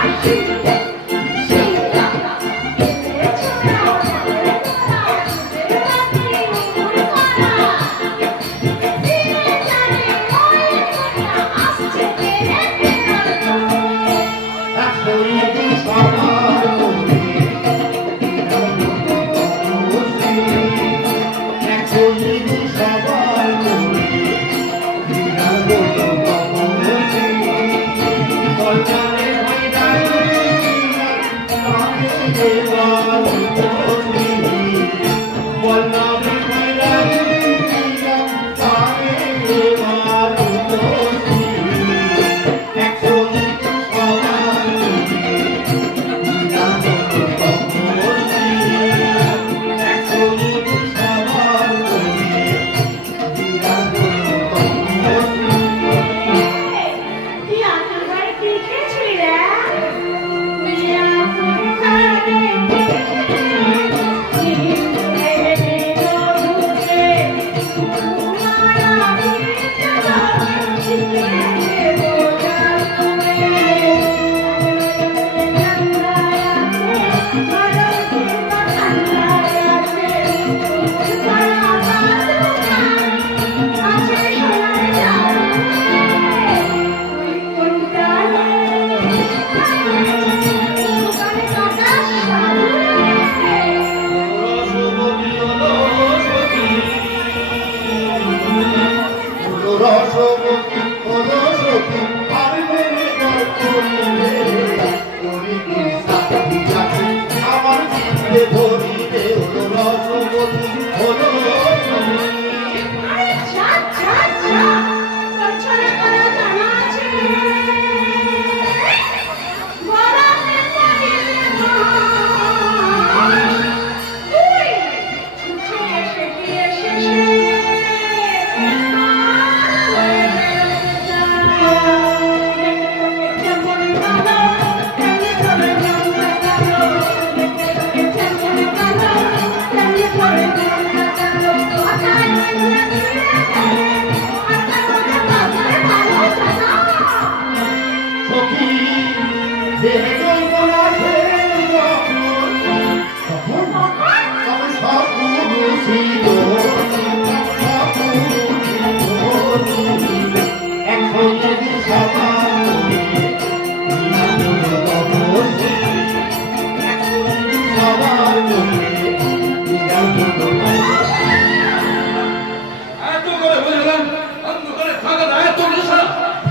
এত করে বুঝলাম অন্ধকারে থাকা এত নেশা,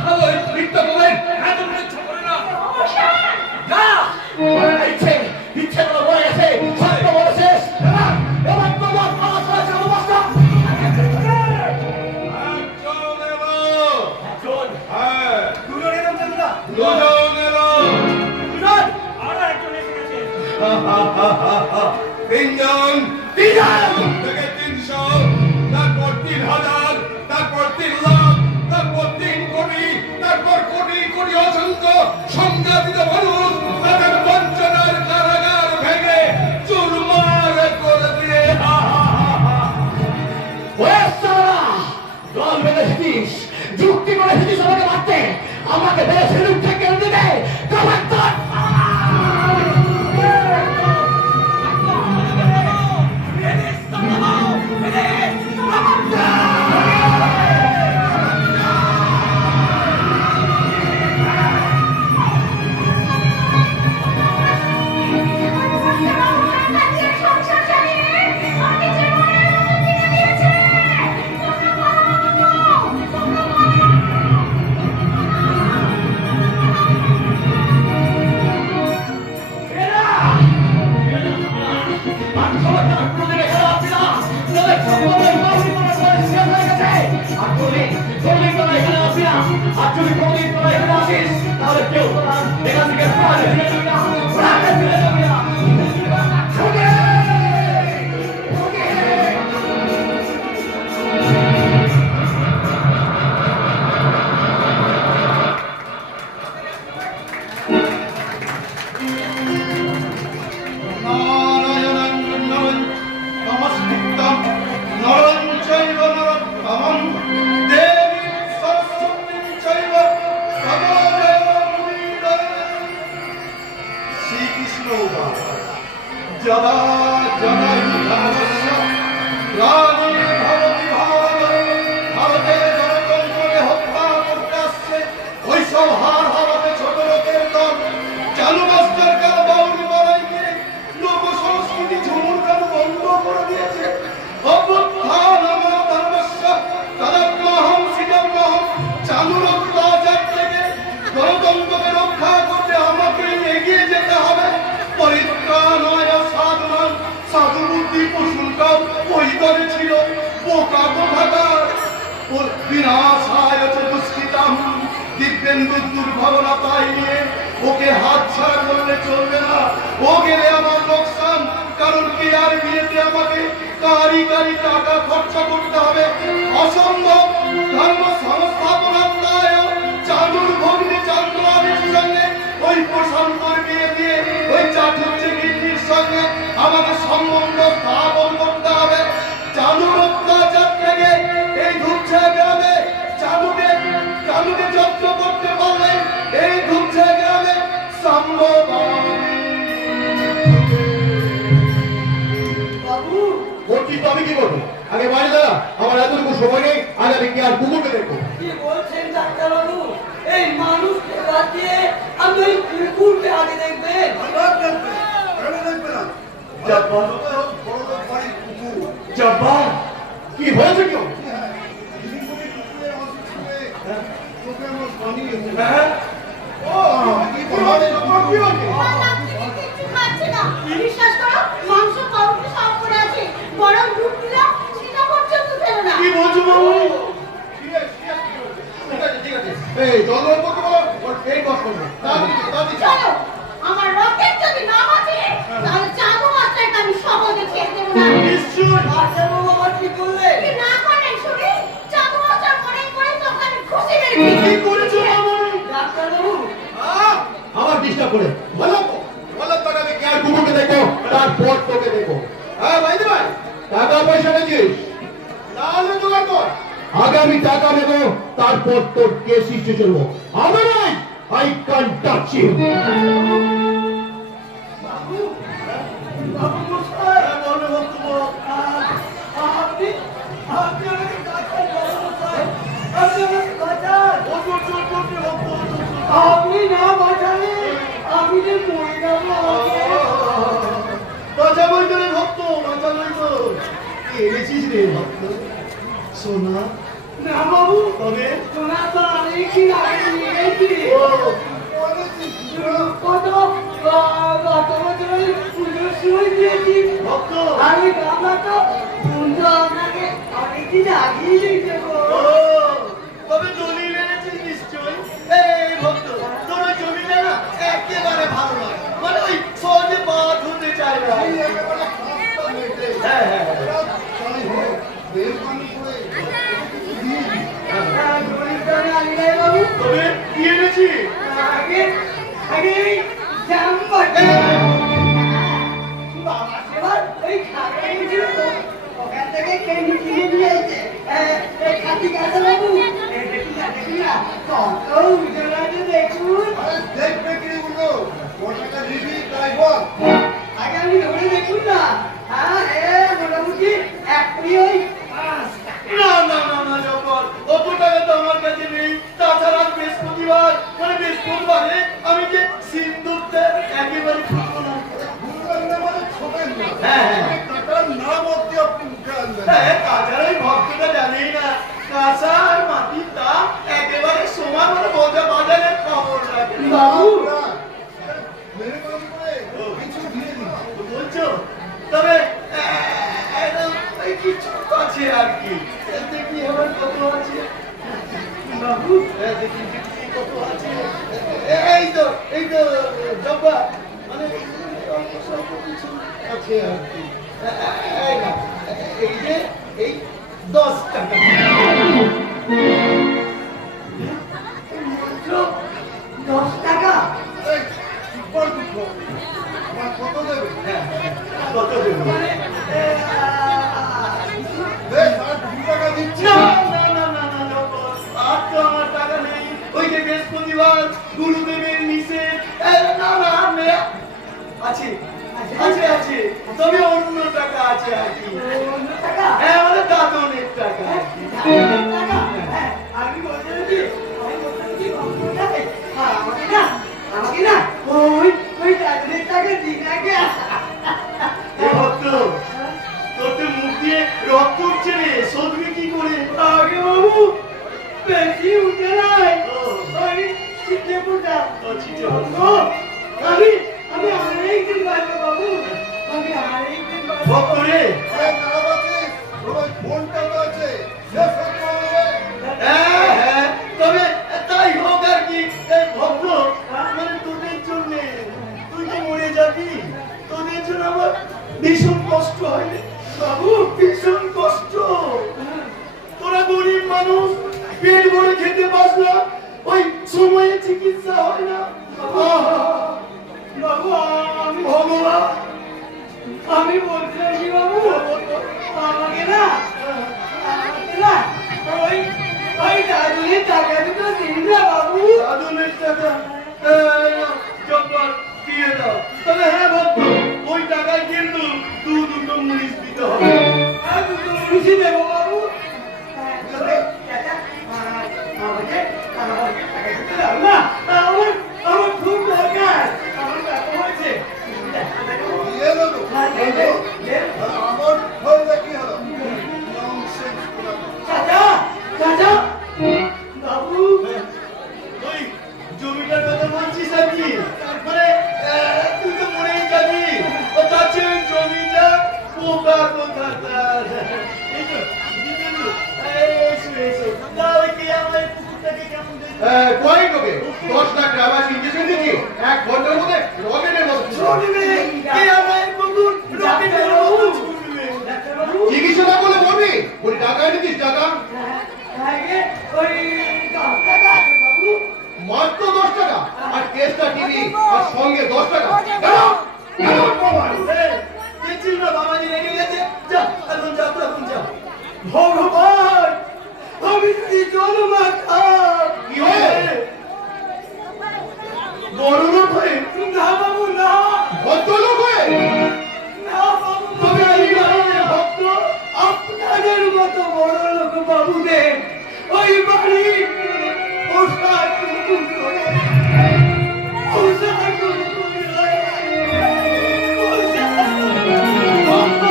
ভালো এই ভিড়টা বলেন এত ইচ্ছা করে না। না ইচ্ছে তিনজন থেকে 300, তারপর 3000, তারপর 3 লাখ, তারপর 3 কোটি, তারপর কোটি কোটি অসংখ্য সংখ্যাতীত মানুষ তাদের বঞ্চনার কারাগার ভেঙে চুরমার করে দিয়ে দল বেঁধেছিস, যুক্তি করে এসেছিস আমাকে মারতে, আমাকে বেশি উঠে কেড়ে দিবে। দুর্ভাবনাতায় নিয়ে ওকে হাত ছাড়া করলে চলবে না। ও গেলে আমার লোকসান, কারণ কি আর বিয়েতে আমাকে কারি কারি টাকা খরচা করতে হবে। অসম্ভব। ধর্ম সংস্থাপনায় চাঁদুর ভগ্নি চন্দ্রাবের সঙ্গে ওই প্রশান্তর বিয়ে দিয়ে ওই চাটুর্যে গিন্নির সঙ্গে আমাকে সম্বন্ধ স্থাপন করতে হবে। চাঁদুর অত্যাচার থেকে এই ধুচ্ছে গ্রামে চাঁদুকে যত্ন করতে পারলে এই ধুচ্ছে গ্রামে সম্ভব। বাবু বলছিস তো আমি কি করবো? আগে বাড়ি দাঁড়া, আমার এতটুকু সময় নেই। আজ আমি কি আর কুকুরকে দেখবো? কি বলছেন ডাক্তারবাবু? এই মানুষকে বাদ দিয়ে আপনি ওই কুকুরকে আগে দেখবেন? জব্বার কি হয়েছে? কেউ বিশ্বাস করো, মাংস কমপ্লিট সব করে আছে, বরং দুধ দিলাম সেটা পর্যন্ত খেলো না। কি বলছো বাবু? এই জল করতে বলো, ওর পেট বস করবে। চলো, আমার রকেট যদি না বাঁচে তাহলে চাঁদু মাস্টারকে আমি শপথে ছেড়ে দেবো না। নিশ্চয়। ডাক্তারবাবু আবার কি করলে? কি না করেন শুনি? চাঁদু মাস্টার মনে করে তোকে আমি খুশি মেরেছি। কি করেছো আমার? ডাক্তারবাবু আমার ডিস্টার্ব করে বলো তোকে আমি কি আর কুকুরকে দেখবো, তারপর তোকে দেখবো। হ্যাঁ ভাই ভাই, টাকা পয়সা নেছিস? তাহলে জোগাড় কর। আগে আমি টাকা নেবো, তারপর তোর কেস হিস্ট্রি চলবো। আমি নাই, আই ক্যান টাচ ইউ। বাবু মশাই, বলো বক্তব্য। আপনি আমাকে ডাক্তার বলো মশাই, আপনি আমাকে বাঁচান। আপনি না বাঁচালে আমি যে মরে যাবো। বাঁচাবই তো রে ভক্ত, বাঁচাবই তো। এনেছিস রে ভক্ত সোনা? না বাবু, তবে সোনা তো অনেকদিন আগে নিয়ে গেছি। কত বছর পুজোর সময় দিয়েছি ভক্ত। আমি বাবা তো পুজো আপনাকে অনেকদিন আগেই দিয়েছে। তবে দলিল এনেছিস নিশ্চয়। এই ভক্ত, তোর ওই জমিটা না একেবারে ভালো নয়, মানে ওই সহজে বাদ হতে চায় হ্যাঁ হ্যাঁ তাই হোক মেহরবানি করে গরিব দামে আনি নাই বাবু। তবে কি এনেছি? আগে আগে এই জামবাটি। বাবা সেবার ওই খাতা এনেছিল তো, ওখান থেকে কেন্দ্র কিনে নিয়ে এসেছে। এই খাতি কাছে বাবু, এই দেখি না, কত উজ্জ্বল আছে দেখুন। আরে দেখবে কি বললো ওটাটা নিবি তাই বল আগে আমি ধরে দেখুন না। হ্যাঁ মোটামুটি একটি ওই 5 টাকা। না না না না জব্বর, অত টাকা তো আমার কাছে নেই। তাছাড়া বৃহস্পতিবার মানে বৃহস্পতিবারে আমি যে সিন্দুকটা একেবারে খুলবো না। বুঝলেন না মানে ছোটেন না হ্যাঁ, হ্যাঁ। টাকার নাম অব্দি আপনি উঠে আনবেন হ্যাঁ, তাছাড়া ওই ভক্তটা জানেই না কাঁচা আর মাটির দাম একেবারে সমান, মানে বোঝা বাজারের খবর রাখে না। বাবু মেহরবানি করে কিছু দিয়ে দিন বলছো? তবে একদম এই কিছু আছে আর কি। দেখি আমার কত আছে বাবু, দেখি কত আছে। এই তো জব্বা, মানে অল্প স্বল্প কিছু আছে আর কি। এই না, এই যে এই 10 টাকা। মাত্র 10 টাকা। এই বল দুঃখ আমার কত দেবে হ্যাঁ, কত দেবো? মানে বেশ আর 2 টাকা দিচ্ছি না না না না না জব্বর, আর তো আমার টাকা নেই। ওই যে বৃহস্পতিবার গুরুদেবের নিষেধ। না না আছে আছে আছে, তবে অন্য টাকা আছে আর কি। অন্য টাকা? হ্যাঁ, আমাদের দাদনের টাকা আর কি। টাকা? হ্যাঁ, আমি বলছিলাম কি, আমাকে না ওই দাদুদের টাকা দিন আগে। এ ভক্ত, তোর তো মুখ দিয়ে রক্ত উঠছে রে, সদবি কি করে? আগে বাবু বেশি উঠে নাই, ও, ওই চিঠে পুটা। ও চিঠে ভক্ত। আমি আরেকদিন বাড়বো বাবু, আমি আরেকদিন বাড়বো। ভক্ত রে, আরে নাম আছে ওই ফোনটা তো আছে শেষ হতে হবে হ্যাঁ হ্যাঁ, তবে তাই হোক আর কি। এই ভক্ত, মানে তোদের জন্য, তুই তো মরে যাবি, তোদের জন্য আমার ভীষণ কষ্ট হয় রে। বাবু, ভীষণ কষ্ট। তোরা গরিব মানুষ, পেট ভরে খেতে পাস না, ওই সময়ে চিকিৎসা হয় না। বাবু আমি ভগবান, আমি বলছিলাম কি বাবু, আমাকে না ওই দাদুদের টাকা দুটো দিন না বাবু। দাদুনের টাকা জব্বর দিয়ে দাও। তবে হ্যাঁ ভক্ত, ওই টাকায় কিন্তু দুটো মুড়িস দিতে হবে। আর দুটো খুশি দেবো বাবু। তবে চাচা, আমাকে টাকা দিতে দাও না, আমার খুব দরকার, আমার টাকা হয়েছে। দিয়ে দেবো আর আমার ফলটা কি হলো ননসেন্স চাচা চাচা বাবু, ওই জমিটার কথা বলছিস আর কি? মানে তুই তো মরেই যাবি, ও তার চেয়ে ওই জমিটা পোকা কোথাকার। এই তো দিদিন্দু, এসো এসো, দাও কি আমার পুকুরটাকে কেমন দেখতে? কয় তোকে 10 লাখ টাকা আবার ইনজেকশন দিচ্ছি 1 ঘন্টার মধ্যে রকেটের মতো ছুটবে, কে আমার পুকুর রকেটের মতো ছুটবে। চিকিৎসা না বলে বলবি বলি টাকা এনেছিস টাকা আগে ওই 10 টাকা আছে বাবু। মাত্র 10 টাকা আর কেসটা টিভি আর সঙ্গে 10 টাকা কেন কেন বাবা দেখছিস না বাবাজি রেগে গেছে? যা এখন যা, তো এখন যা। ভগবান, আমি যদি জন্মাতা কি হয়ে? বড় লোক হয়ে? না বাবু না, ভদ্রলোক হয়ে না বাবু, তবে আমি বাড়ির ভক্ত, আপনাদের মতো বড় লোক বাবুদের ওই বাড়ি পোশাক কুকুর করে, পোশাক কুকুর করে, ভক্ত,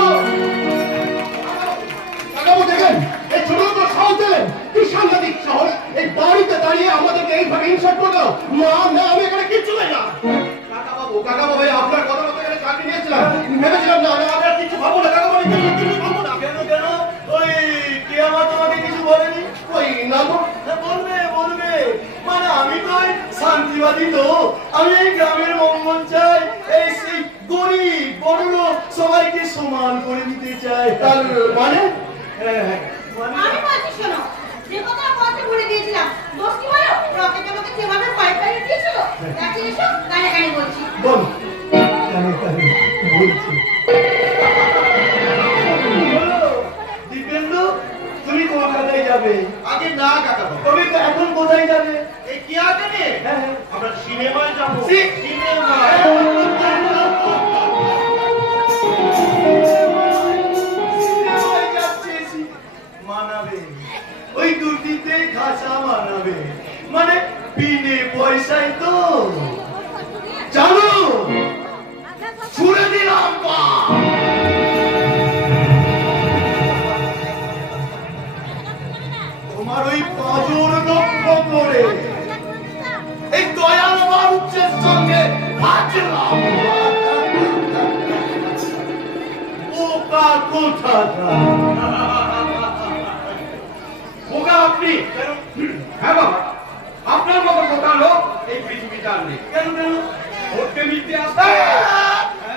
কাকাবু দেখেন এই ছোট ছোট সাহস দিলেন কি সাংঘাতিক সাহস এই বাড়িতে দাঁড়িয়ে আমাদেরকে এইভাবে ইনসাল্ট করে দাও না আমি এখানে কিচ্ছু চাই না কাকাবু ভাই আপনার কথা মতো এখানে চাকরি নিয়েছিলাম ভেবেছিলাম না আমরা কিছু ভাবো না কাকাবু আমি কিছু ভাবো না কেন কেন? ওই কে আমার তোমাকে কিছু বলেনি? ওই না তো হ্যাঁ, বলবে বলবে, মানে আমি তো ওই শান্তিবাদী লোক, আমি এই গ্রামের মঙ্গল চাই, এই সেই গরিব বড় লোক সবাইকে সমান করে দিতে চাই। তার মানে মানে আমি বলছি শোনো, যে কথা বলতে ভুলে গিয়েছিলাম, দোষ কি বলো? রকেট আমাকে যেভাবে পাইপাই দিয়েছিল, দেখে এসো, কানে কানে বলছি। বল কানে কানে বলছি। বলো, দিব্যেন্দু, তুমি কলকাতায় যাবে। আগে না কাকা বাবু। তবে তো এখন কোথায় যাবে? এই কি আছে রে? হ্যাঁ, হ্যাঁ। আমরা সিনেমায় যাবো। সিনেমা। সিনেমায় যাচ্ছে, মানাবে ওই দুটিতে খাসা মানাবে, মানে বিনে পয়সায় তো জানো ছুড়ে দিলাম পা। তোমার ওই পাঁজর লক্ষ্য করে এই দয়াল মানুষের সঙ্গে ভাজলাম। বোকা কোথাকার। বোকা আপনি? হ্যাঁ বাবা, আপনার মতো বোকা লোক এই পৃথিবীতে আর নেই। কেন কেন? ভোটকে মিথ্যে আসতে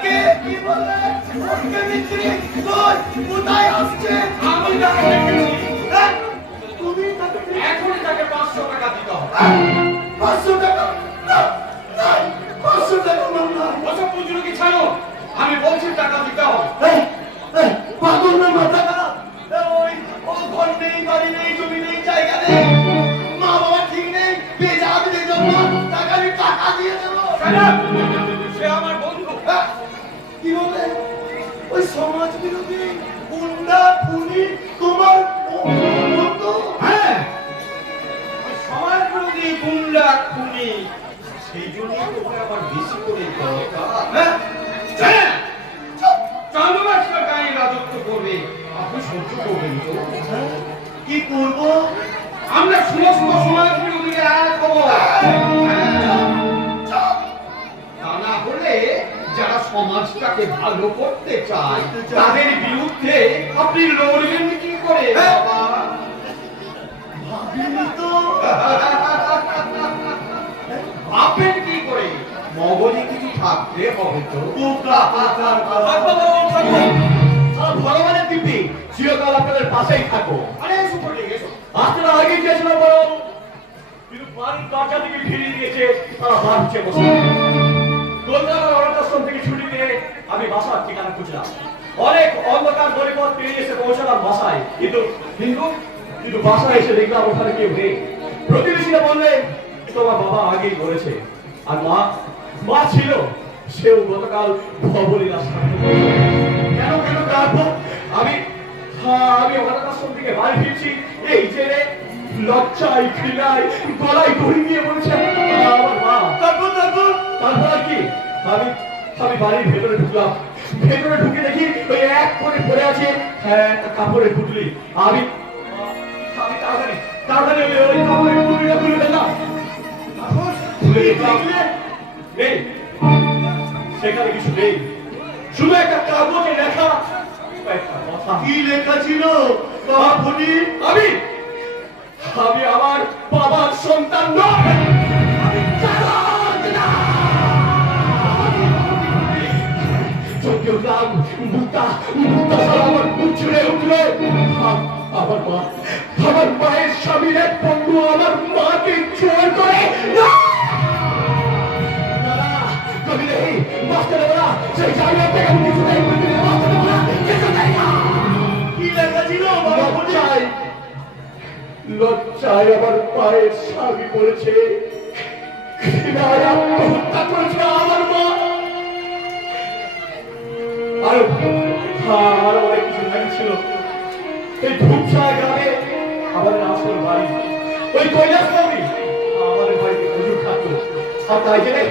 কে কি বলে? ওকে মিত্রি, কই? কোথায় আসছে? আমি তাকে দেখেছি। হ্যাঁ? তুমি তাকে দেখে- এখনই তাকে 500 টাকা দিতে হবে। 500 টাকা? না, না, 500 টাকা না। ওসব পুজো কি ছাড়ো, আমি বলছি টাকা দিতে হবে। এই, এই, পাগল না মাথা খারাপ? ওই, ও ঘর নেই, বাড়ি নেই, জমি নেই, জায়গা নেই, মা বাবা ঠিক নেই, বেজা দিলে জন্য টাকা আমি টাকা দিয়ে দেবো। সে আমার বন্ধু। হ্যাঁ? কি বলে? ওই সমাজ বিরোধী গুন্ডা খুনি তোমার বন্ধু? হ্যাঁ, ওই সমাজ বিরোধী গুন্ডা খুনি, সেই জন্যই তোকে আবার বেশি করে দরকার। হ্যাঁ? হ্যাঁ, চাঁদমাসটা গায়ে রাজত্ব করবে, আপনি সহ্য করবেন তো? হ্যাঁ? কি করবো? আমরা সমস্ত সমাজ বিরোধীকে এক হবো। তা না হলে যারা সমাজটাকে ভালো করতে চায় তাদের বিরুদ্ধে আপনি লড়বেন কি করে বাবা? ভাবিনি তো। ভাববেন কি করে? মগজে কিছু থাকতে হবে তো। বোকা কোথাকার। ভগবানের দিব্যি চিরকাল আপনাদের পাশেই থাকো। আরে এসো পড়ে এসো। আপনারা আগে গিয়েছিল বরং, কিন্তু বাড়ির দরজা থেকে ফিরিয়ে দিয়েছে, তারা ভাবছে বসে। কলকাতার অনাথাশ্রম থেকে ছুটি পেয়ে আমি বাসার ঠিকানা খুঁজলাম। অনেক অন্ধকার গরিপথ পেরিয়ে এসে পৌঁছালাম বাসায়, কিন্তু কিন্তু কিন্তু বাসায় এসে দেখলাম ওখানে কেউ নেই। প্রতিবেশীরা বললে তোমার বাবা আগেই মরেছে, আর মা মা ছিল, সেও গতকাল ভবলীর আশ্রমে। কেন কেন কাঁদবো? আমি আমি অনাথ আশ্রম থেকে বাড়ি ফিরছি, এই জেনে লজ্জায় ঘৃণায় গলায় দড়ি দিয়ে বলছে আমার মা। তারপর তারপর আর কি? আমি আমি বাড়ির ভেতরে ঢুকলাম। ভেতরে ঢুকে দেখি ওই এক করে পড়ে আছে একটা কাপড়ের পুটলি। আমি আমি তাড়াতাড়ি তাড়াতাড়ি ওই কাপড়ের পুটলিটা খুলে দিলাম। খুলে দেখলাম নেই, সেখানে কিছু নেই, শুধু একটা কাগজে লেখা একটা কথা। কি লেখা ছিল বাবুনি? আমি আমি আমার বাবার সন্তান নয়, আমি চালাক না। চোখে উঠলাম, মুক্তা সারা আমার বুক ছিঁড়ে উঠল। আমার মা, আমার মায়ের স্বামীর এক বন্ধু আমার মাকে জোর করে কবি নেই, বাঁচতে দেবো না, সেই জায়গা থেকে আমি কিছুতেই বাঁচতে দেবো না, কিছুতেই না। কি লেখা ছিল বাবুনি? লজ্জায় লজ্জায় আমার পায়ের স্বামী পড়েছে, ঘৃণায় আত্মহত্যা করেছে আমার মা। আরো অনেক কিছু লেগেছিল। এই ধূপছায়া গ্রামে আমাদের আসল বাড়ি, ওই কৈলাস নবী আমাদের বাড়িতে হুজুর থাকতো। আর তাই জেনে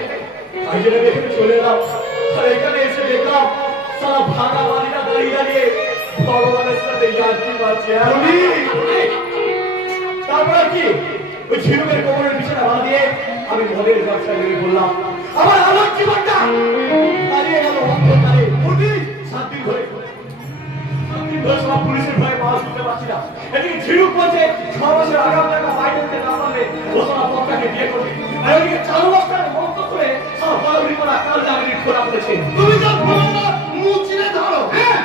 এখানে চলে এলাম। আর এখানে এসে দেখলাম সারা ভাঙা বাড়িটা দাঁড়িয়ে দাঁড়িয়ে ভগবানের সাথে ইয়ার্কি মারছে। তারপর আর কি? ওই ঝিনুকের কোমরের বিছানা বাঁধিয়ে আমি মদের ব্যবসায় লেগে বললাম আমার আমার জীবনটা হারিয়ে গেল অন্ধকারে। 7 দিন ধরে সব পুলিশের ভয়ে মাছ তুলতে পারছি না। এদিকে ঝিনুক বলছে 6 মাসের আগাম টাকা বাইরে থেকে না পারলে ঘোষণা পত্রাকে বিয়ে করবে, আর ওইদিকে চালু অবস্থায় বন্ধ করে সব বড় বিপদ কাল জামিনের খোলা করেছে। তুমি তো মুখ চিনে ধরো। হ্যাঁ,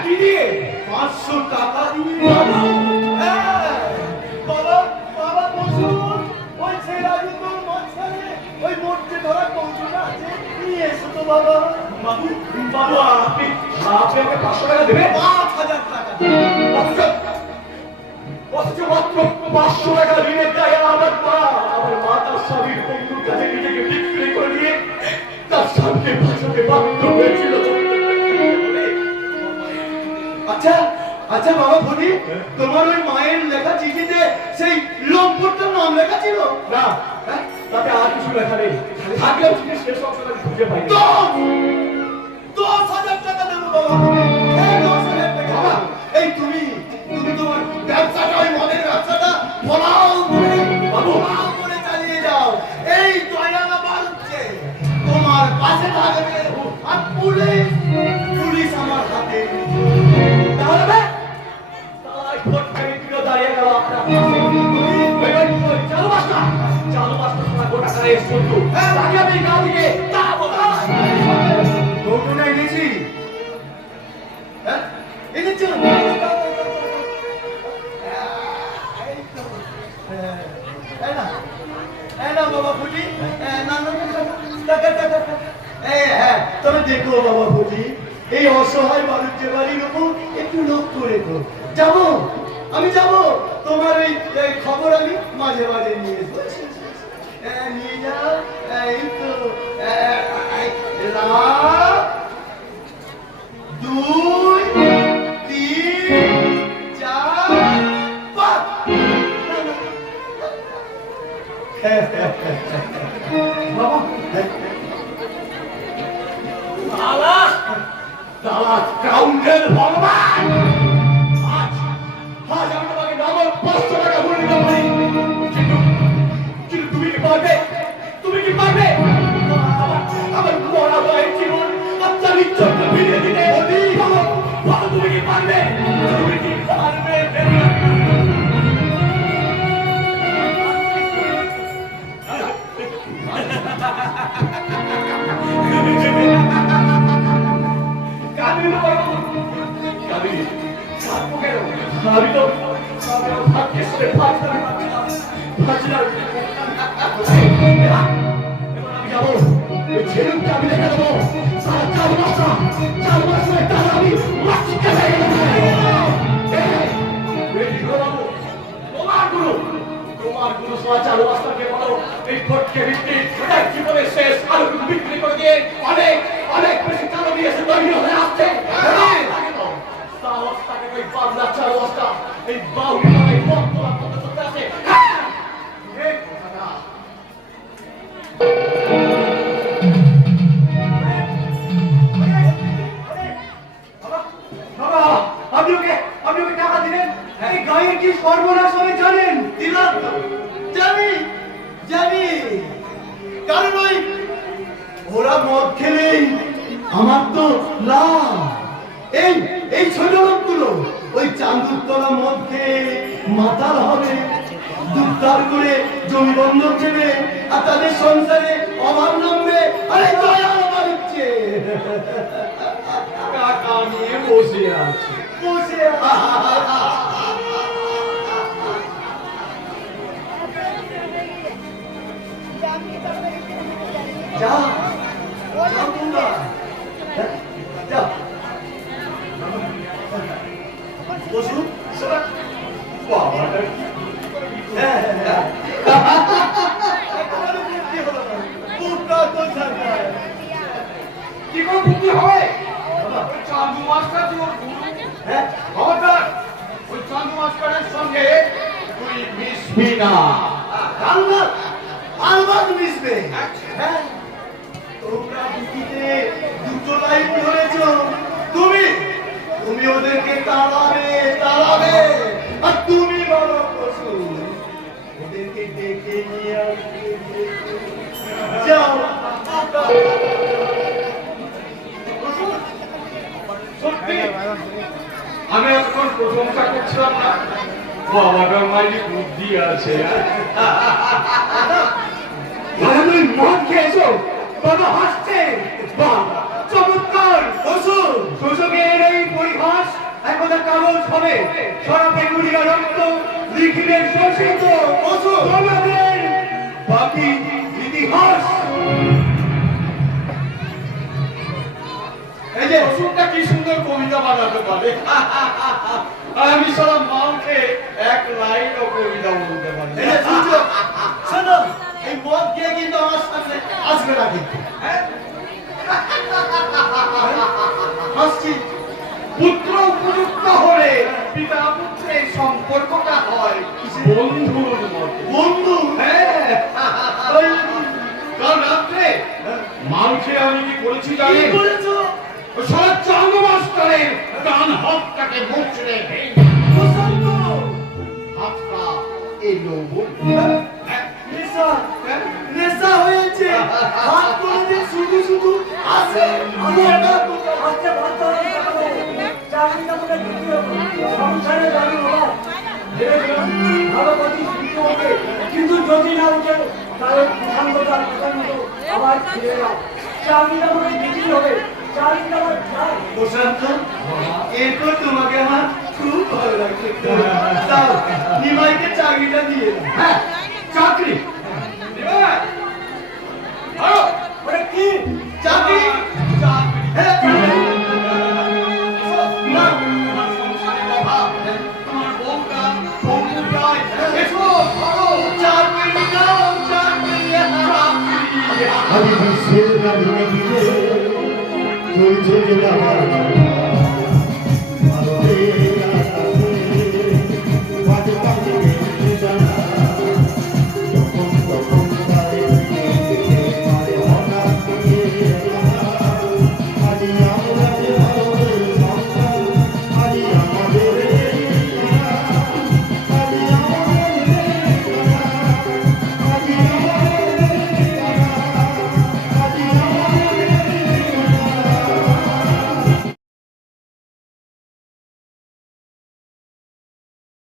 বাবু বাবু আপনি আপনি আমাকে 500 টাকা দেবেন? 5,000 টাকা। অথচ মাত্র 500 টাকা ঋণের দায়ে আমার মা তার স্বামীর বন্ধুর কাছে নিজেকে বিক্রি করে দিয়ে তার স্বামীকে বাঁচাতে বাধ্য হয়েছিল। আচ্ছা আচ্ছা বাবা ভূতি, তোমার ওই মায়ের লেখা চিঠিতে সেই লম্পটটার নাম লেখা ছিল? না, তাতে আর কিছু লেখা নেই। থাকলেও চিঠি শেষ অংশটা আমি খুঁজে পাইনি। 10,000 টাকা দেবো বাবা। এই 10,000 টাকা। বাবা, এই তুমি তোমার ব্যবসাটা, ওই মদের ব্যবসাটা ফলাও করে চালিয়ে যাও। এই দয়ালা বাড়ছে তোমার পাশে থাকবে, আর পুলিশ আমার হাতে। তাহলে তাই ভোট ভেঙে দিল, দাঁড়িয়ে গেল আপনার পাশে। চালু মাস্টার তোমার গোটা গায়ে শত্রু। তাকে আমি গা থেকে তা বলা ঘটনা এনেছি। হ্যাঁ এনেছো? বাবা ফুটি, তবে দেখো বাবা ফুটি, এই অসহায় মানুষের বাড়ির উপর একটু লক্ষ্য রেখো। যাবো, আমি যাবো, তোমার এই খবর আমি মাঝে মাঝে নিয়ে আসবো। নিয়ে যাও। এই তো 1, 2, 3, 4, 5। বাবা, দালা কাউন্টের ভগবান, আজ আমি তোমাকে নগদ 500 টাকা ভরে দিতে পারি, কিন্তু তুমি কি পারবে? আমার মরা বয়ের জীবন আপনার ইচ্ছাকে ফিরিয়ে দিতে বলো, তুমি কি পারবে? আমি তো ভাগ্যেশ্বরে যাবো, ওই ছেলেকে আমি দেখে দেবো। সারা 4 মাস টাকা আমি তোমার গুরু সভা 4 মাসটাকে বলো এই ভোটকে ভিত্তিক জীবনের শেষ আলু বিক্রি করে দিয়ে অনেক বেশি টাকা দিয়েছে, তৈরি হয়ে আসছে। সাহসটাকে ওই পাবনা 4 মাসটা এই বাউরি বর্তমান পদ্ধতি আছে। আপনি ওকে টাকা দিলেন, এই গায়ে কি সর্বনাশ হবে জানেন? দিলাম, জানি, কারণ ওরা মদ খেলেই আমার তো লাভ। এই ছোট লোকগুলো ওই চাঁদুর তলা মদ খেয়ে মাতাল হবে, দুধদার করে জমি বন্ধক দেবে, আর তাদের সংসারে অভাব নামবে। আরে দয়া আমার হচ্ছে টাকা নিয়ে বসে আছে। যা তোমরা যা বসু। কি করে বুদ্ধি হয়? চান্দু মাস্টার যে ওর গুরু, খবরদার ওই চান্দু মাস্টারের সঙ্গে তুই মিশবি না। আলবাদ মিশবে। হ্যাঁ, তোমরা দুটিতে দুটো লাইন ধরেছ। তুমি ওদেরকে তাড়াবে, আর তুমি বলো পশু ওদেরকে ডেকে নিয়ে আসবে। যাও। সত্যি আমি এখন প্রশংসা করছিলাম না, বাবাটার মাইলি বুদ্ধি আছে। তুমি মদ খেয়েছো, বাবা হাসছে, চমৎকার। শোষকের এই পরিহাস একদা কাগজ হবে, সরাপে গুলিয়া রক্ত লিখিলে শোষিত তোমাদের বাকি ইতিহাস। যে রসুনটা কি সুন্দর কবিতা বানাতে পারে আর আমি সারা মালকে এক লাইনও কবিতা বলতে পারি এই যে শুনছো? শোনো, এই মদ খেয়ে কিন্তু আমার সামনে আসবে না কিন্তু, হ্যাঁ? হাসছি। পুত্র উপযুক্ত হলে পিতা পুত্রের সম্পর্কটা হয় বন্ধুর মতো। বন্ধু, হ্যাঁ ওই কাল রাত্রে মালকে আমি কি করেছি কি জানি করেছো? সারা চাঁদ মাস্টারের ডান হাতটাকে মুচড়ে প্রশান্ত, হাতটা এলো বলে। হ্যাঁ, নেশা, নেশা হয়েছে। হাত কোনোদিন শুধু শুধু আসে। আমি একটা আজকে ভাত বানাতে পারবো। চাকরিটা মনে দ্বিতীয় সংসারে যাবি বাবা। ভেবেছিলাম ভালো পথই শুনতে হবে। কিন্তু যদি না উঠে তাহলে প্রশান্ততার কথার মতো আবার ফিরে এলাম। চাকরিটা মনে দ্বিতীয় হবে। চাকরিটা আমার চাই। প্রশান্ত, এরপর তোমাকে আমার খুব ভালো লাগছে। তাও নিমাইকে চাকরিটা দিয়ে দাও। হ্যাঁ, চাকরি এবার আরো ওরে কি চাকরি? চাকরি হ্যাঁ, না, তোমার সংসারের অভাব, তোমার বউটা বউটাই এসো ধরো চাকরি দাও, চাকরি চাকরি। আমি বিশ্বের রাজনীতিতে চলছে যে আমার